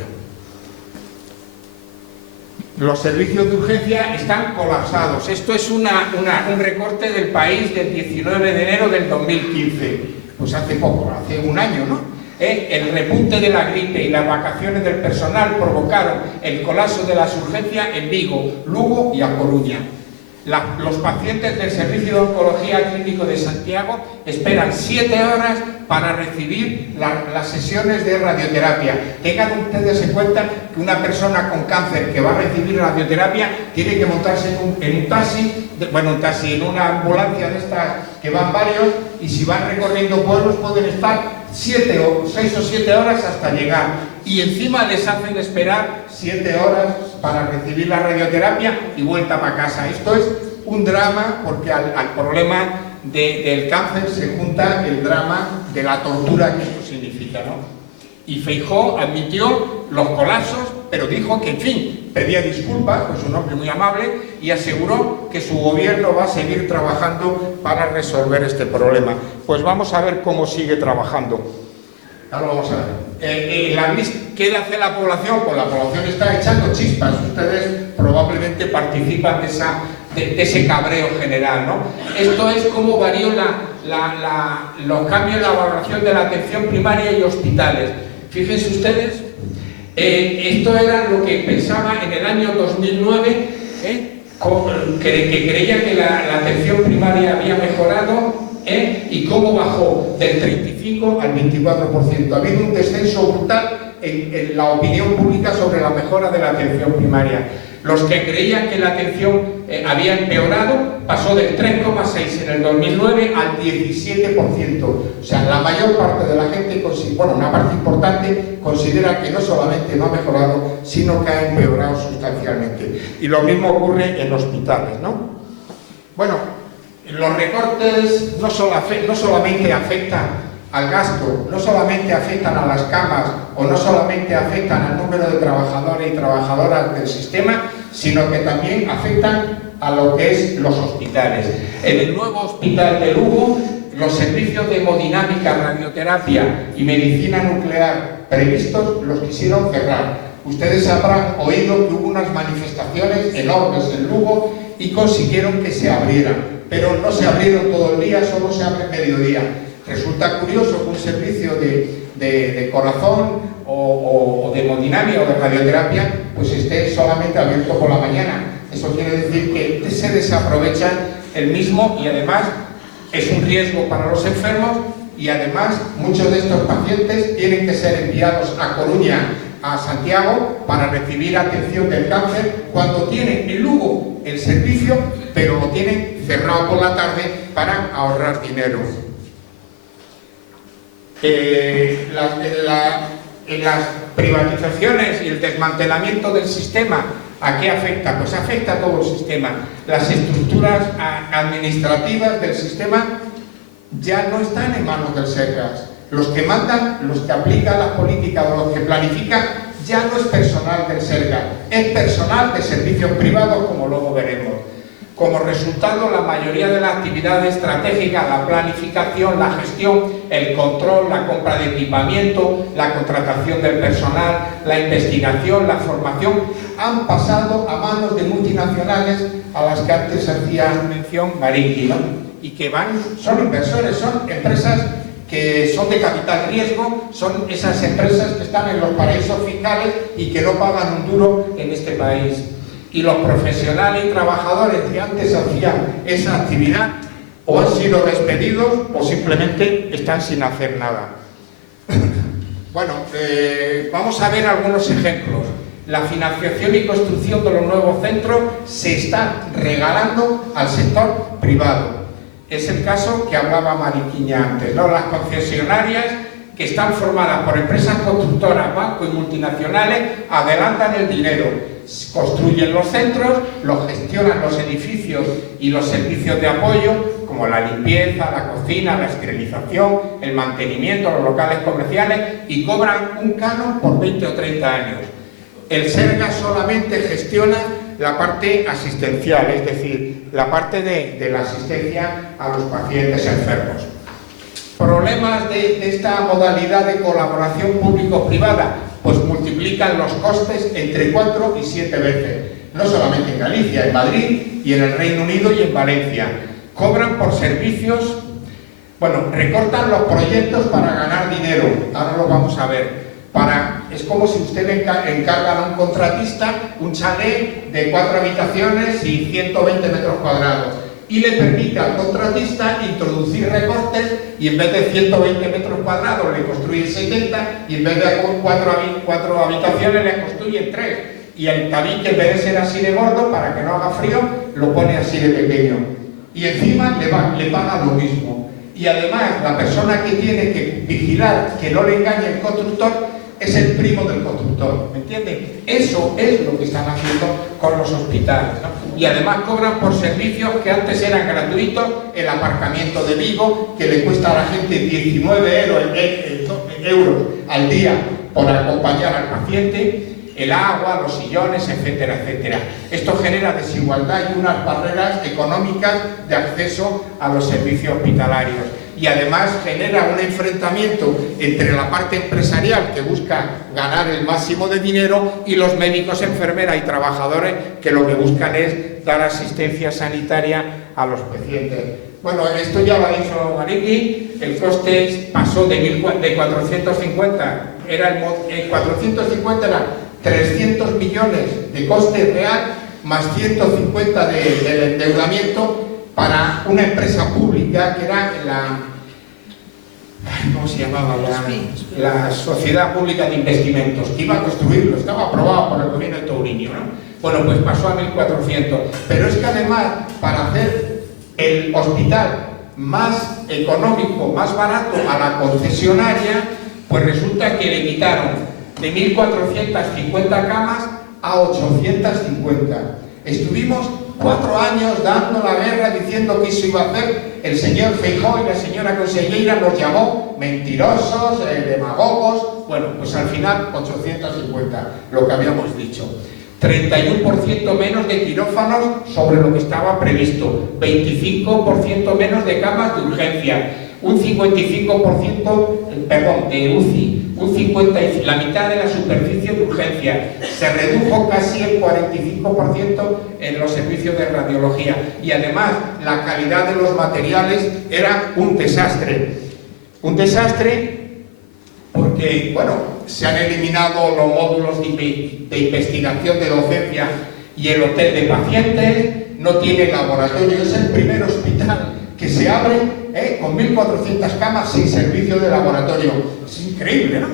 Los servicios de urgencia están colapsados. Esto es un recorte del país del 19 de enero del 2015. Pues hace poco, hace un año, ¿no? El repunte de la gripe y las vacaciones del personal provocaron el colapso de las urgencias en Vigo, Lugo y A Coruña. Los pacientes del Servicio de Oncología Clínico de Santiago esperan 7 horas para recibir las sesiones de radioterapia. Tengan ustedes en cuenta que una persona con cáncer que va a recibir radioterapia tiene que montarse en un taxi, en una ambulancia de estas que van varios, y si van recorriendo pueblos pueden estar 6 o 7 horas hasta llegar, y encima les hacen esperar 7 horas para recibir la radioterapia y vuelta para casa. Esto es un drama, porque al problema del cáncer se junta el drama de la tortura que esto significa, ¿no? Y Feijóo admitió los colapsos, pero dijo que, en fin, pedía disculpas, pues un hombre muy amable, y aseguró que su gobierno va a seguir trabajando para resolver este problema. Pues vamos a ver cómo sigue trabajando. Ahora lo vamos a ver. ¿Qué hace la población? Pues la población está echando chispas. Ustedes probablemente participan de ese cabreo general, ¿no? Esto es cómo varió los cambios en la valoración de la atención primaria y hospitales. Fíjense ustedes, esto era lo que pensaba en el año 2009, que creía que la atención primaria había mejorado, y cómo bajó del 35 al 24%. Ha habido un descenso brutal en la opinión pública sobre la mejora de la atención primaria. Los que creían que la atención había empeorado pasó del 3,6 en el 2009 al 17%. O sea, la mayor parte de la gente, una parte importante, considera que no solamente no ha mejorado, sino que ha empeorado sustancialmente. Y lo mismo ocurre en hospitales, ¿no? Bueno, los recortes no solamente afectan al gasto, no solamente afectan a las camas o no solamente afectan al número de trabajadores y trabajadoras del sistema, sino que también afectan a lo que es los hospitales. En el nuevo hospital de Lugo, los servicios de hemodinámica, radioterapia y medicina nuclear previstos los quisieron cerrar. Ustedes habrán oído que hubo unas manifestaciones enormes en Lugo y consiguieron que se abrieran, pero no se abrieron todo el día, solo se abre mediodía. Resulta curioso que un servicio de corazón o de hemodinámica o de radioterapia pues esté solamente abierto por la mañana. Eso quiere decir que se desaprovechan el mismo, y además es un riesgo para los enfermos, y además muchos de estos pacientes tienen que ser enviados a Coruña, a Santiago, para recibir atención del cáncer, cuando tienen en Lugo el servicio, pero lo tienen cerrado por la tarde para ahorrar dinero. En las privatizaciones y el desmantelamiento del sistema, ¿a qué afecta? Pues afecta a todo el sistema. Las estructuras administrativas del sistema ya no están en manos del Sergas. Los que mandan, los que aplican las políticas o los que planifican, ya no es personal del Sergas, es personal de servicios privados, como luego veremos. Como resultado, la mayoría de las actividades estratégicas, la planificación, la gestión, el control, la compra de equipamiento, la contratación del personal, la investigación, la formación, han pasado a manos de multinacionales a las que antes hacía mención Marigui, ¿no? Y que son inversores, son empresas que son de capital riesgo, son esas empresas que están en los paraísos fiscales y que no pagan un duro en este país. Y los profesionales y trabajadores que antes hacían esa actividad o han sido despedidos o simplemente están sin hacer nada. Bueno, vamos a ver algunos ejemplos. La financiación y construcción de los nuevos centros se está regalando al sector privado. Es el caso que hablaba Mariquiña antes, ¿no? Las concesionarias, que están formadas por empresas constructoras, bancos y multinacionales, adelantan el dinero, construyen los centros, los gestionan los edificios y los servicios de apoyo, como la limpieza, la cocina, la esterilización, el mantenimiento, los locales comerciales, y cobran un canon por 20 o 30 años. El Sergas solamente gestiona la parte asistencial, es decir, la parte de la asistencia a los pacientes enfermos. ¿Problemas de esta modalidad de colaboración público-privada? Pues multiplican los costes entre 4 y 7 veces. No solamente en Galicia, en Madrid y en el Reino Unido y en Valencia. Cobran por servicios, bueno, recortan los proyectos para ganar dinero. Ahora lo vamos a ver. Es como si usted le encarga a un contratista un chalet de 4 habitaciones y 120 metros cuadrados. Y le permite al contratista introducir recortes y en vez de 120 metros cuadrados le construye 70 y en vez de 4 habitaciones le construye 3. Y el tabique, en vez de ser así de gordo, para que no haga frío, lo pone así de pequeño. Y encima le paga lo mismo. Y además, la persona que tiene que vigilar que no le engañe el constructor es el primo del constructor, ¿me entienden? Eso es lo que están haciendo con los hospitales, ¿no? Y además cobran por servicios que antes eran gratuitos, el aparcamiento de Vigo, que le cuesta a la gente 19 euros al día por acompañar al paciente, el agua, los sillones, etcétera, etcétera. Esto genera desigualdad y unas barreras económicas de acceso a los servicios hospitalarios. Y además genera un enfrentamiento entre la parte empresarial, que busca ganar el máximo de dinero, y los médicos, enfermeras y trabajadores, que lo que buscan es dar asistencia sanitaria a los pacientes. Bueno, esto ya lo ha dicho Marigui, el coste pasó de 450, el 450 era 300 millones de coste real, más 150 del endeudamiento, para una empresa pública que era ¿cómo se llamaba? La Sociedad Pública de Investimentos, que iba a construirlo, estaba aprobado por el gobierno de Touriño, ¿no? Bueno, pues pasó a 1.400. Pero es que además, para hacer el hospital más económico, más barato a la concesionaria, pues resulta que le quitaron de 1.450 camas a 850. Estuvimos 4 años dando la guerra diciendo que eso iba a hacer. El señor Feijóo y la señora consellera nos llamó mentirosos, demagogos. Bueno, pues al final 850, lo que habíamos dicho. 31% menos de quirófanos sobre lo que estaba previsto, 25% menos de camas de urgencia, un 55% de UCI, la mitad de la superficie de urgencia, se redujo casi el 45% en los servicios de radiología, y además la calidad de los materiales era un desastre porque, bueno, se han eliminado los módulos de investigación de docencia y el hotel de pacientes, no tiene laboratorio. Es el primer hospital que se abre con 1.400 camas sin servicio de laboratorio. Es increíble, ¿no?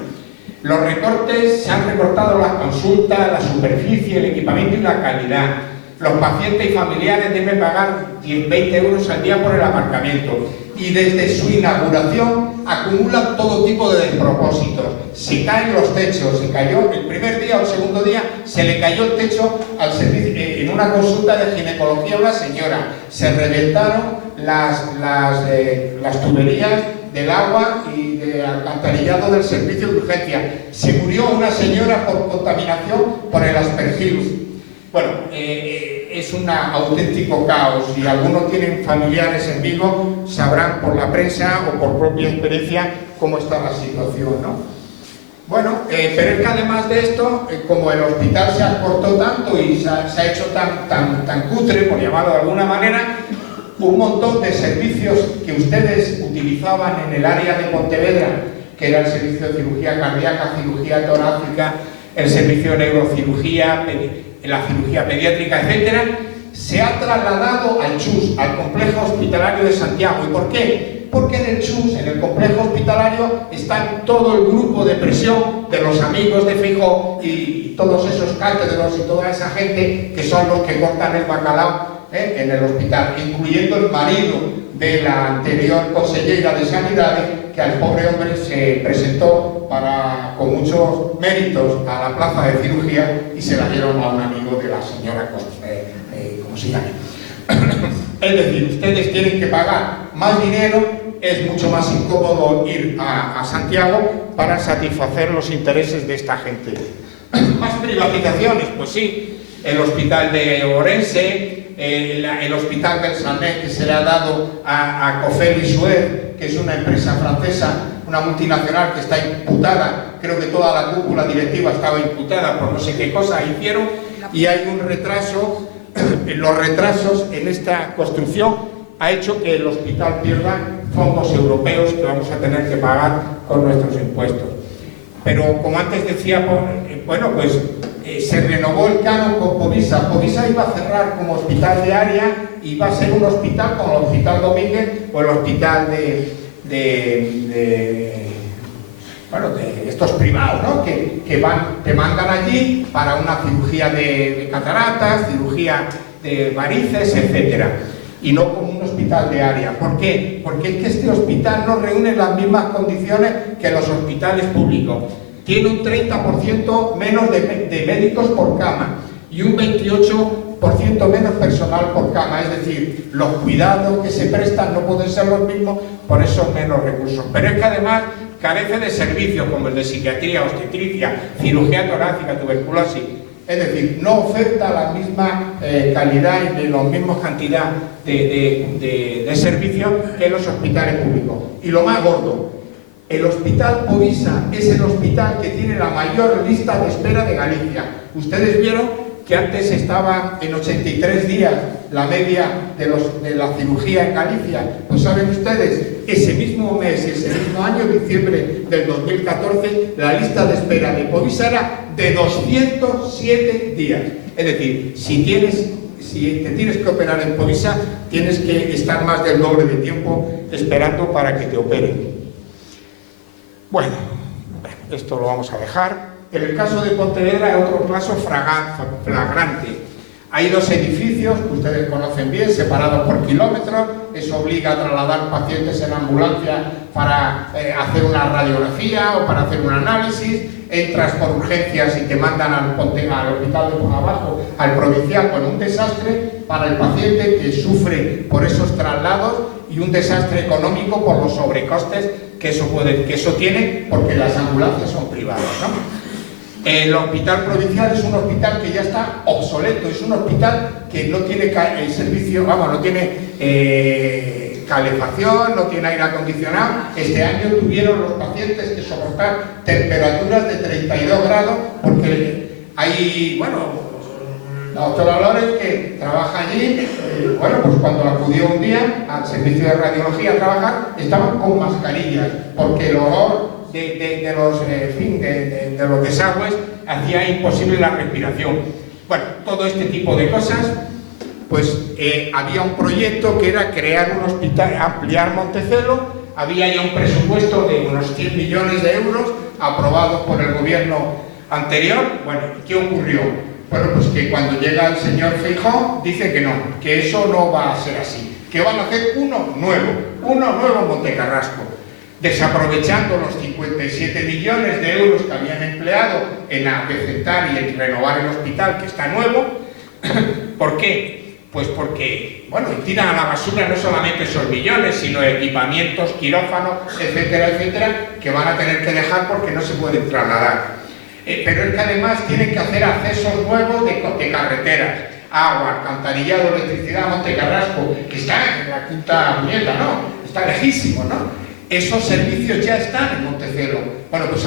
Los recortes, se han recortado las consultas, la superficie, el equipamiento y la calidad. Los pacientes y familiares deben pagar 20 euros al día por el aparcamiento. Y desde su inauguración acumulan todo tipo de despropósitos. Se caen los techos, se cayó el primer día o el segundo día, se le cayó el techo al servicio, en una consulta de ginecología a una señora. Se reventaron las tuberías del agua y de alcantarillado del servicio de urgencia. Se murió una señora por contaminación por el aspergillus. Bueno, es un auténtico caos y algunos tienen familiares en Vigo, sabrán por la prensa o por propia experiencia cómo está la situación, ¿no? Bueno, pero es que además de esto, como el hospital se acortó tanto y se ha hecho tan cutre, por llamarlo de alguna manera, un montón de servicios que ustedes utilizaban en el área de Pontevedra, que era el servicio de cirugía cardíaca, cirugía torácica, el servicio de neurocirugía, la cirugía pediátrica, etcétera, se ha trasladado al CHUS, al Complejo Hospitalario de Santiago. ¿Y por qué? Porque en el CHUS, en el Complejo Hospitalario, está todo el grupo de presión de los amigos de Feijóo y todos esos cátedros y toda esa gente que son los que cortan el bacalao en el hospital, incluyendo el marido de la anterior consellera de Sanidad, que al pobre hombre se presentó con muchos méritos a la plaza de cirugía y se la dieron a un amigo de la señora, ¿cómo se llama? Es decir, ustedes tienen que pagar más dinero, es mucho más incómodo ir a Santiago para satisfacer los intereses de esta gente. Más privatizaciones, pues sí, el hospital de Orense, el hospital del Sanet, que se le ha dado a Cofel y Suez, que es una empresa francesa, una multinacional que está imputada, creo que toda la cúpula directiva estaba imputada por no sé qué cosa hicieron, y hay un retraso. Los retrasos en esta construcción ha hecho que el hospital pierda fondos europeos que vamos a tener que pagar con nuestros impuestos. Pero como antes decía, bueno, pues se renovó el canon con Povisa. Povisa iba a cerrar como hospital de área y va a ser un hospital como el Hospital Domínguez o el hospital de estos privados, ¿no? Que te mandan allí para una cirugía de cataratas, cirugía de varices, etcétera, y no como un hospital de área. ¿Por qué? Porque es que este hospital no reúne las mismas condiciones que los hospitales públicos. Tiene un 30% menos de médicos por cama y un 28% menos personal por cama. Es decir, los cuidados que se prestan no pueden ser los mismos por esos menos recursos. Pero es que además carece de servicios como el de psiquiatría, obstetricia, cirugía torácica, tuberculosis. Es decir, no oferta la misma calidad y la misma cantidad de servicios que los hospitales públicos. Y lo más gordo, el Hospital Povisa es el hospital que tiene la mayor lista de espera de Galicia. Ustedes vieron que antes estaba en 83 días la media de la cirugía en Galicia. Pues saben ustedes, ese mismo mes, ese mismo año, diciembre del 2014, la lista de espera de Povisa era de 207 días. Es decir, si te tienes que operar en Povisa, tienes que estar más del doble de tiempo esperando para que te operen. Bueno, esto lo vamos a dejar. En el caso de Pontevedra es otro caso flagrante. Hay dos edificios que ustedes conocen bien, separados por kilómetros. Eso obliga a trasladar pacientes en ambulancia para hacer una radiografía o para hacer un análisis. Entras por urgencias y te mandan al hospital de abajo, al provincial, con un desastre para el paciente que sufre por esos traslados y un desastre económico por los sobrecostes que eso tiene, porque las ambulancias son privadas, ¿no? El hospital provincial es un hospital que ya está obsoleto, es un hospital que no tiene no tiene calefacción, no tiene aire acondicionado. Este año tuvieron los pacientes que soportar temperaturas de 32 grados porque hay, la doctora Lores, que trabaja allí, pues cuando acudió un día al servicio de radiología a trabajar, estaban con mascarillas, porque el olor de los desagües hacía imposible la respiración. Bueno, todo este tipo de cosas pues había un proyecto que era crear un hospital, ampliar Montecelo. Había ya un presupuesto de unos 100 millones de euros aprobado por el gobierno anterior. Bueno, ¿qué ocurrió? Bueno, pues que cuando llega el señor Feijóo dice que no, que eso no va a ser así, que van a hacer uno nuevo en Montecarrasco, desaprovechando los 57 millones de euros que habían empleado en avecentar y en renovar el hospital, que está nuevo. ¿Por qué? Pues porque, bueno, tiran a la basura no solamente esos millones, sino equipamientos, quirófanos, etcétera, etcétera, que van a tener que dejar porque no se pueden trasladar. Pero es que además tienen que hacer accesos nuevos de carreteras, agua, alcantarillado, electricidad, Montecarrasco, que está en la Quinta Muñeca, ¿no? Está lejísimo, ¿no? Esos servicios ya están en Montecelo. Bueno, pues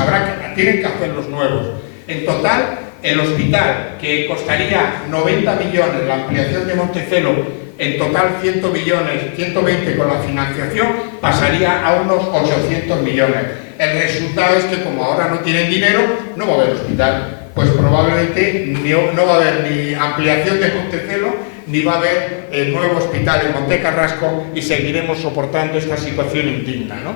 tienen que hacer los nuevos. En total, el hospital, que costaría 90 millones, la ampliación de Montecelo, en total 100 millones, 120 con la financiación, pasaría a unos 800 millones. El resultado es que como ahora no tienen dinero, no va a haber hospital. Pues probablemente no va a haber ni ampliación de Montecelo, ni va a haber el nuevo hospital en Montecarrasco y seguiremos soportando esta situación indigna, ¿no?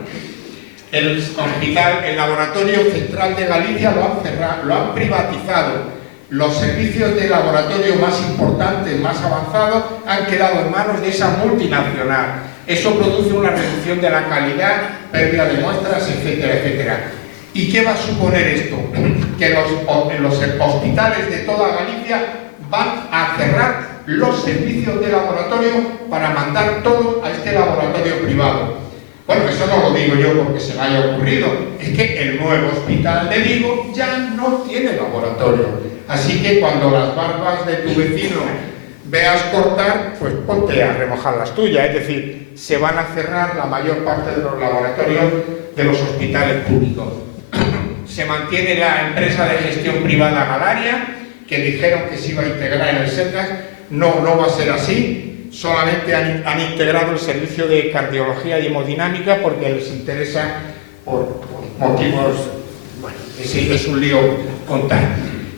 El hospital, el Laboratorio Central de Galicia lo han cerrado, lo han privatizado. Los servicios de laboratorio más importantes, más avanzados, han quedado en manos de esa multinacional. Eso produce una reducción de la calidad, pérdida de muestras, etcétera, etcétera. ¿Y qué va a suponer esto? Que los hospitales de toda Galicia van a cerrar los servicios de laboratorio para mandar todo a este laboratorio privado. Bueno, eso no lo digo yo porque se me haya ocurrido, es que el nuevo hospital de Vigo ya no tiene laboratorio. Así que cuando las barbas de tu vecino veas cortar, pues ponte a remojar las tuyas. Es decir, se van a cerrar la mayor parte de los laboratorios de los hospitales públicos. Se mantiene la empresa de gestión privada Galaria, que dijeron que se iba a integrar en el SECAS. No va a ser así. Solamente han integrado el servicio de cardiología y hemodinámica porque les interesa por motivos, bueno, es un lío contar.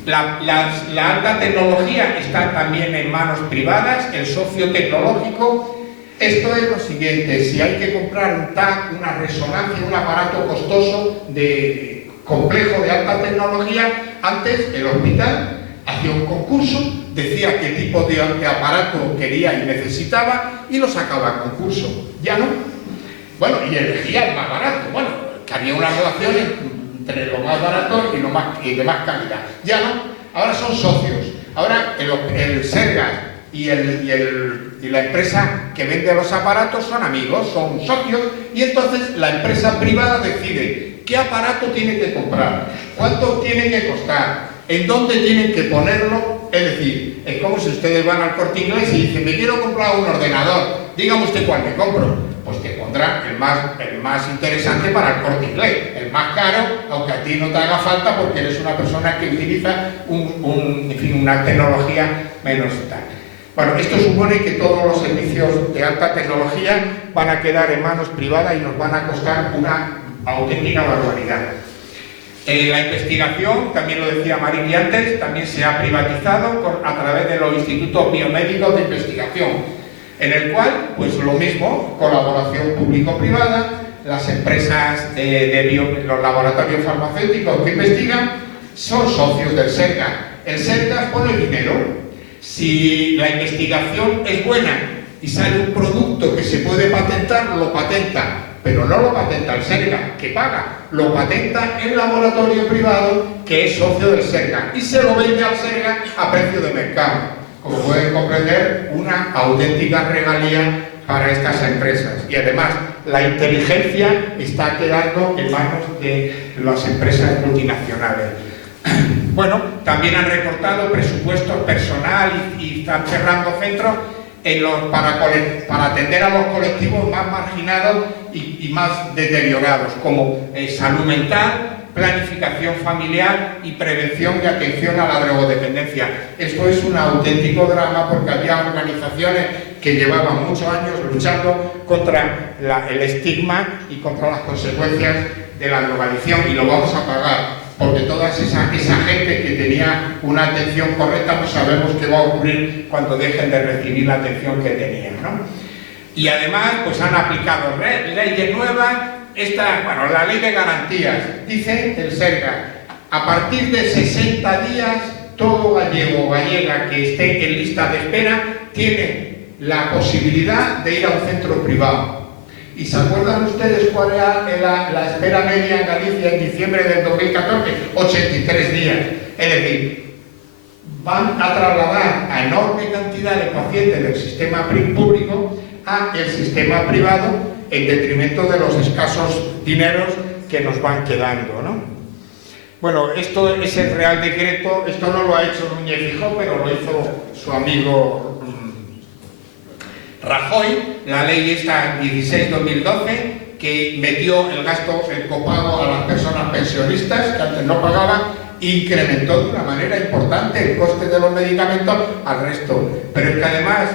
La alta tecnología está también en manos privadas, el socio tecnológico. Esto es lo siguiente: si hay que comprar un TAC, una resonancia, un aparato costoso de complejo de alta tecnología, antes el hospital hacía un concurso, decía qué tipo de aparato quería y necesitaba y lo sacaba a concurso. Ya no. Bueno, y elegía el más barato. Bueno, que había una relación entre lo más barato y de más calidad. Ya no. Ahora son socios. Ahora el Sergas y la empresa que vende los aparatos son amigos, son socios, y entonces la empresa privada decide qué aparato tiene que comprar, cuánto tiene que costar, en dónde tienen que ponerlo. Es decir, es como si ustedes van al Corte Inglés y dicen: me quiero comprar un ordenador, dígame usted cuál me compro. Pues te pondrá el más interesante para el Corte Inglés, el más caro, aunque a ti no te haga falta porque eres una persona que utiliza una tecnología menos tal. Bueno, esto supone que todos los servicios de alta tecnología van a quedar en manos privadas y nos van a costar una auténtica barbaridad. La investigación, también lo decía Marini antes, también se ha privatizado a través de los institutos biomédicos de investigación, en el cual, pues lo mismo, colaboración público-privada, las empresas los laboratorios farmacéuticos que investigan son socios del SERCAS. El SERCAS pone dinero. Si la investigación es buena y sale un producto que se puede patentar, lo patenta. Pero no lo patenta el SERCAS, que paga, lo patenta el laboratorio privado que es socio del SERCAS y se lo vende al SERCAS a precio de mercado. Como pueden comprender, una auténtica regalía para estas empresas. Y además, la inteligencia está quedando en manos de las empresas multinacionales. Bueno, también han recortado presupuestos personal y están cerrando centros para atender a los colectivos más marginados y más deteriorados, como salud mental, planificación familiar y prevención y atención a la drogodependencia. Esto es un auténtico drama porque había organizaciones que llevaban muchos años luchando contra el estigma y contra las consecuencias de la drogadicción, y lo vamos a pagar porque toda esa gente que tenía una atención correcta, no sabemos qué va a ocurrir cuando dejen de recibir la atención que tenían, ¿no? Y además, pues han aplicado leyes nuevas, la ley de garantías, dice el Sergas, a partir de 60 días, todo gallego o gallega que esté en lista de espera tiene la posibilidad de ir a un centro privado. ¿Y se acuerdan ustedes cuál era la espera media en Galicia en diciembre del 2014? 83 días. Es decir, van a trasladar a enorme cantidad de pacientes del sistema público a el sistema privado en detrimento de los escasos dineros que nos van quedando, ¿no? Bueno, esto es el Real Decreto, esto no lo ha hecho Núñez Feijóo, pero lo hizo su amigo Rajoy, la ley esta 16-2012, que metió el copago a las personas pensionistas, que antes no pagaban, incrementó de una manera importante el coste de los medicamentos al resto. Pero es que además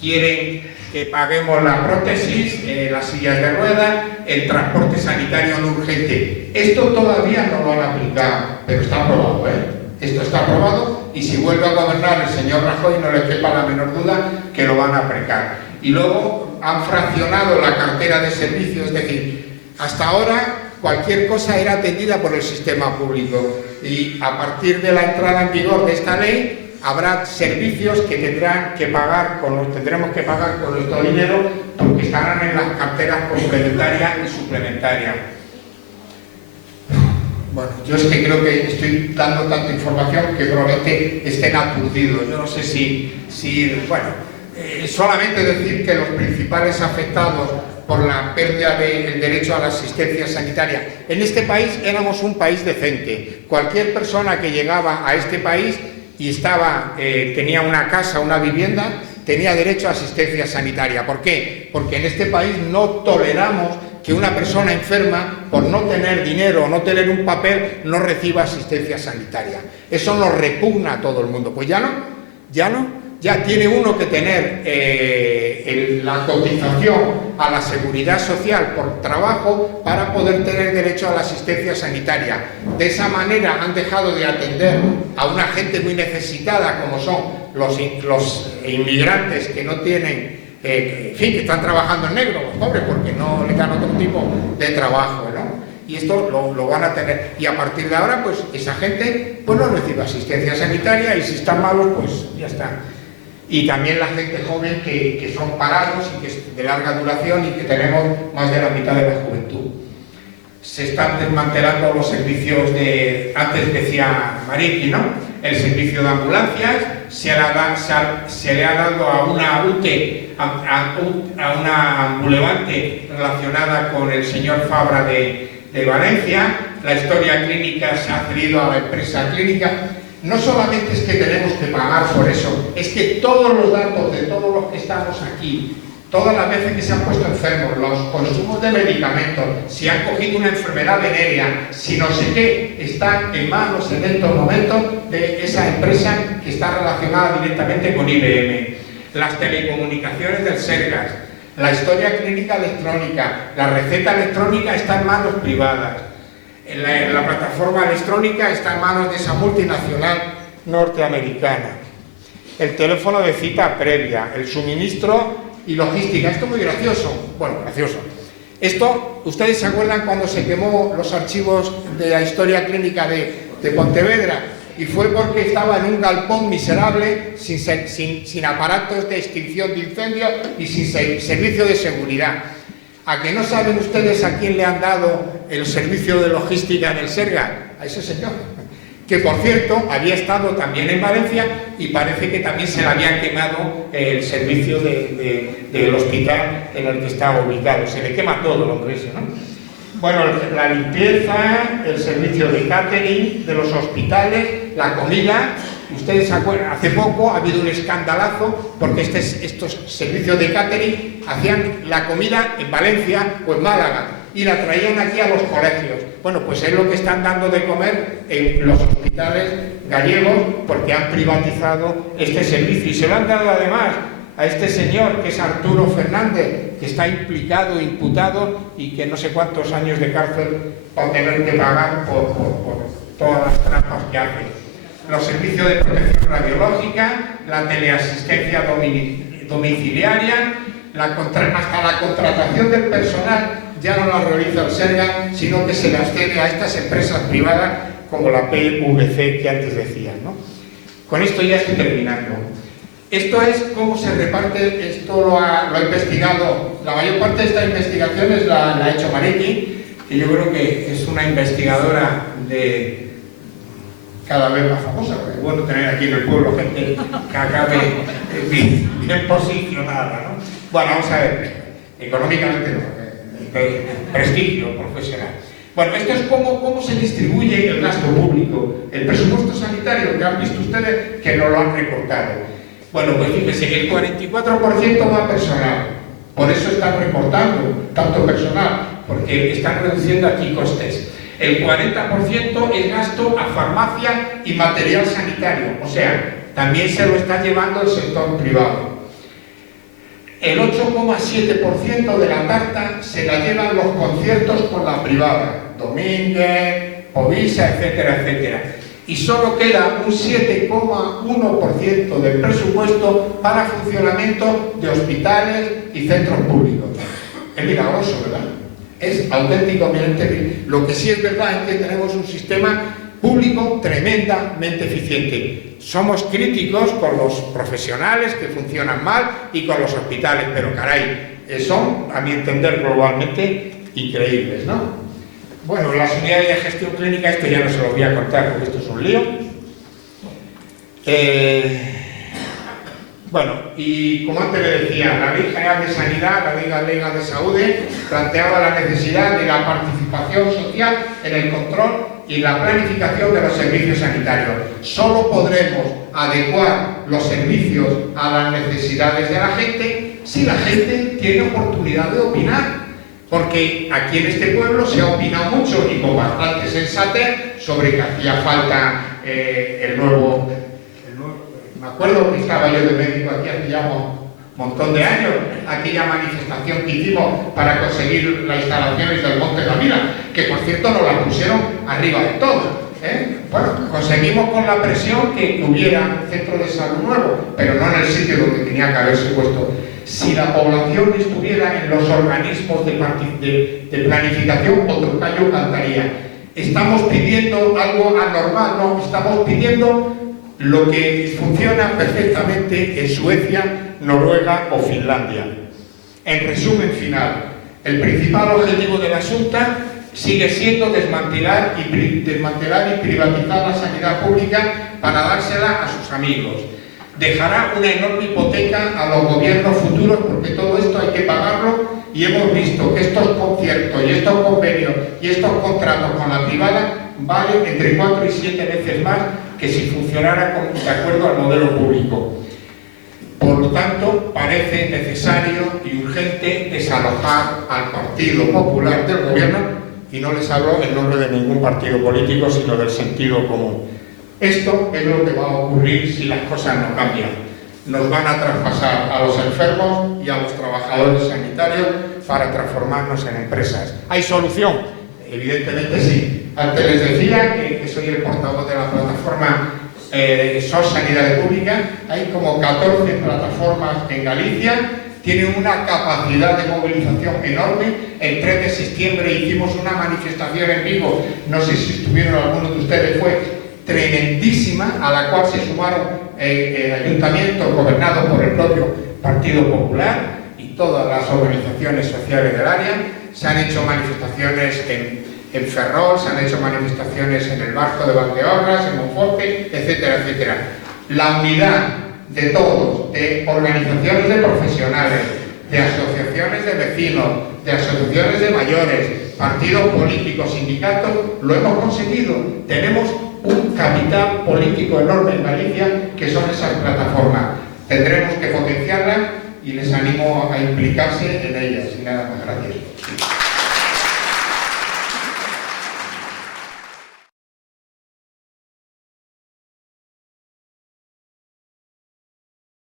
quieren que paguemos la prótesis, las sillas de ruedas, el transporte sanitario no urgente. Esto todavía no lo han aplicado, pero está aprobado, Esto está aprobado y si vuelve a gobernar el señor Rajoy no le quepa la menor duda que lo van a aplicar. Y luego han fraccionado la cartera de servicios, es decir, hasta ahora cualquier cosa era atendida por el sistema público y a partir de la entrada en vigor de esta ley habrá servicios que tendremos que pagar con nuestro dinero porque estarán en las carteras complementarias y suplementarias. Bueno, yo es que creo que estoy dando tanta información que probablemente estén aturdidos. Yo no sé solamente decir que los principales afectados por la pérdida del derecho a la asistencia sanitaria. En este país éramos un país decente. Cualquier persona que llegaba a este país y tenía una casa, una vivienda, tenía derecho a asistencia sanitaria. ¿Por qué? Porque en este país no toleramos que una persona enferma, por no tener dinero o no tener un papel, no reciba asistencia sanitaria. Eso nos repugna a todo el mundo. Pues ya tiene uno que tener la cotización a la seguridad social por trabajo para poder tener derecho a la asistencia sanitaria. De esa manera han dejado de atender a una gente muy necesitada como son los inmigrantes que no tienen, que están trabajando en negro, los pobres, porque no les dan otro tipo de trabajo, ¿no? Y esto lo van a tener. Y a partir de ahora, pues esa gente no recibe asistencia sanitaria y si están malos, pues ya está. Y también la gente joven que son parados y que es de larga duración y que tenemos más de la mitad de la juventud. Se están desmantelando los servicios antes decía Mariki, ¿no? El servicio de ambulancias, se le ha dado a una UTE, a una ambulante relacionada con el señor Fabra de Valencia. La historia clínica se ha cedido a la empresa clínica. No solamente es que tenemos que pagar por eso, es que todos los datos de todos los que estamos aquí, todas las veces que se han puesto enfermos, los consumos de medicamentos, si han cogido una enfermedad venérea, si no sé qué, están en manos en estos momentos de esa empresa que está relacionada directamente con IBM. Las telecomunicaciones del Sergas, la historia clínica electrónica, la receta electrónica está en manos privadas. La plataforma electrónica está en manos de esa multinacional norteamericana. El teléfono de cita previa, el suministro y logística. Esto es muy gracioso. Bueno, gracioso. Esto, ¿ustedes se acuerdan cuando se quemó los archivos de la historia clínica de Pontevedra? Y fue porque estaba en un galpón miserable, sin aparatos de extinción de incendios y sin servicio de seguridad. ¿A que no saben ustedes a quién le han dado el servicio de logística en el Sergas? A ese señor, que por cierto había estado también en Valencia y parece que también se le había quemado el servicio del hospital en el que estaba ubicado. Se le quema todo el hombre ese, ¿no? Bueno, la limpieza, el servicio de catering de los hospitales, la comida. Ustedes se acuerdan, hace poco ha habido un escandalazo porque estos servicios de catering hacían la comida en Valencia o en Málaga y la traían aquí a los colegios. Bueno, pues es lo que están dando de comer en los hospitales gallegos porque han privatizado este servicio y se lo han dado además a este señor que es Arturo Fernández, que está imputado y que no sé cuántos años de cárcel va a tener que pagar todas las trampas que hace. Los servicios de protección radiológica, la teleasistencia domiciliaria, hasta la contratación del personal ya no la realiza el Serga, sino que se las cede a estas empresas privadas como la PVC que antes decía, ¿no? Con esto ya estoy terminando. Esto es cómo se reparte, esto lo ha investigado, la mayor parte de estas investigaciones la ha hecho Maretti, que yo creo que es una investigadora de cada vez más famosa, porque es bueno tener aquí en el pueblo gente que acabe bien posicionada, ¿no? Bueno, vamos a ver, económicamente no, prestigio profesional. Bueno, esto es cómo se distribuye el gasto público, el presupuesto sanitario, que han visto ustedes que no lo han recortado. Bueno, pues fíjense, el 44% va a personal, por eso están recortando tanto personal, porque están reduciendo aquí costes. El 40% es gasto a farmacia y material sanitario, o sea, también se lo está llevando el sector privado. El 8,7% de la tarta se la llevan los conciertos con la privada, Domínguez, Povisa, etcétera, etcétera. Y solo queda un 7,1% del presupuesto para funcionamiento de hospitales y centros públicos. Es milagroso, ¿verdad? Es auténticamente... Lo que sí es verdad es que tenemos un sistema público tremendamente eficiente. Somos críticos con los profesionales que funcionan mal y con los hospitales, pero caray, son, a mi entender, globalmente increíbles, ¿no? Bueno, las unidades de gestión clínica, esto ya no se lo voy a contar porque esto es un lío. Bueno, y como antes le decía, la Ley General de Sanidad, la Ley Galega de Salud, planteaba la necesidad de la participación social en el control y la planificación de los servicios sanitarios. Solo podremos adecuar los servicios a las necesidades de la gente si la gente tiene oportunidad de opinar. Porque aquí en este pueblo se ha opinado mucho y con bastante sensatez sobre que hacía falta el nuevo... Me acuerdo que estaba yo de médico aquí hace ya un montón de años, aquella manifestación que hicimos para conseguir las instalaciones del Monte de la Vila, que por cierto nos las pusieron arriba de todo. Bueno, conseguimos con la presión que hubiera un centro de salud nuevo, pero no en el sitio donde tenía que haberse puesto. Si la población estuviera en los organismos de planificación, otro gallo cantaría. Estamos pidiendo algo anormal, no, estamos pidiendo lo que funciona perfectamente en Suecia, Noruega o Finlandia. En resumen final, el principal objetivo de la Junta sigue siendo desmantelar y privatizar la sanidad pública para dársela a sus amigos. Dejará una enorme hipoteca a los gobiernos futuros porque todo esto hay que pagarlo y hemos visto que estos conciertos y estos convenios y estos contratos con la privada valen entre 4 y 7 veces más que si funcionara de acuerdo al modelo público. Por lo tanto, parece necesario y urgente desalojar al Partido Popular del Gobierno, y no les hablo en nombre de ningún partido político, sino del sentido común. Esto es lo que va a ocurrir si las cosas no cambian. Nos van a traspasar a los enfermos y a los trabajadores sanitarios para transformarnos en empresas. ¿Hay solución? Evidentemente sí. Antes les decía que soy el portavoz de la plataforma SOS Sanidad Pública. Hay como 14 plataformas en Galicia. Tienen una capacidad de movilización enorme. El 3 de septiembre hicimos una manifestación en vivo, no sé si estuvieron algunos de ustedes, fue tremendísima, a la cual se sumaron ayuntamientos gobernados por el propio Partido Popular y todas las organizaciones sociales del área. Se han hecho manifestaciones en Ferrol, se han hecho manifestaciones en el Barco de Valdeorras, en Monforte, etcétera, etcétera. La unidad de todos, de organizaciones de profesionales, de asociaciones de vecinos, de asociaciones de mayores, partidos políticos, sindicatos, lo hemos conseguido. Tenemos un capital político enorme en Galicia, que son esas plataformas. Tendremos que potenciarlas y les animo a implicarse en ellas. Y nada más, gracias.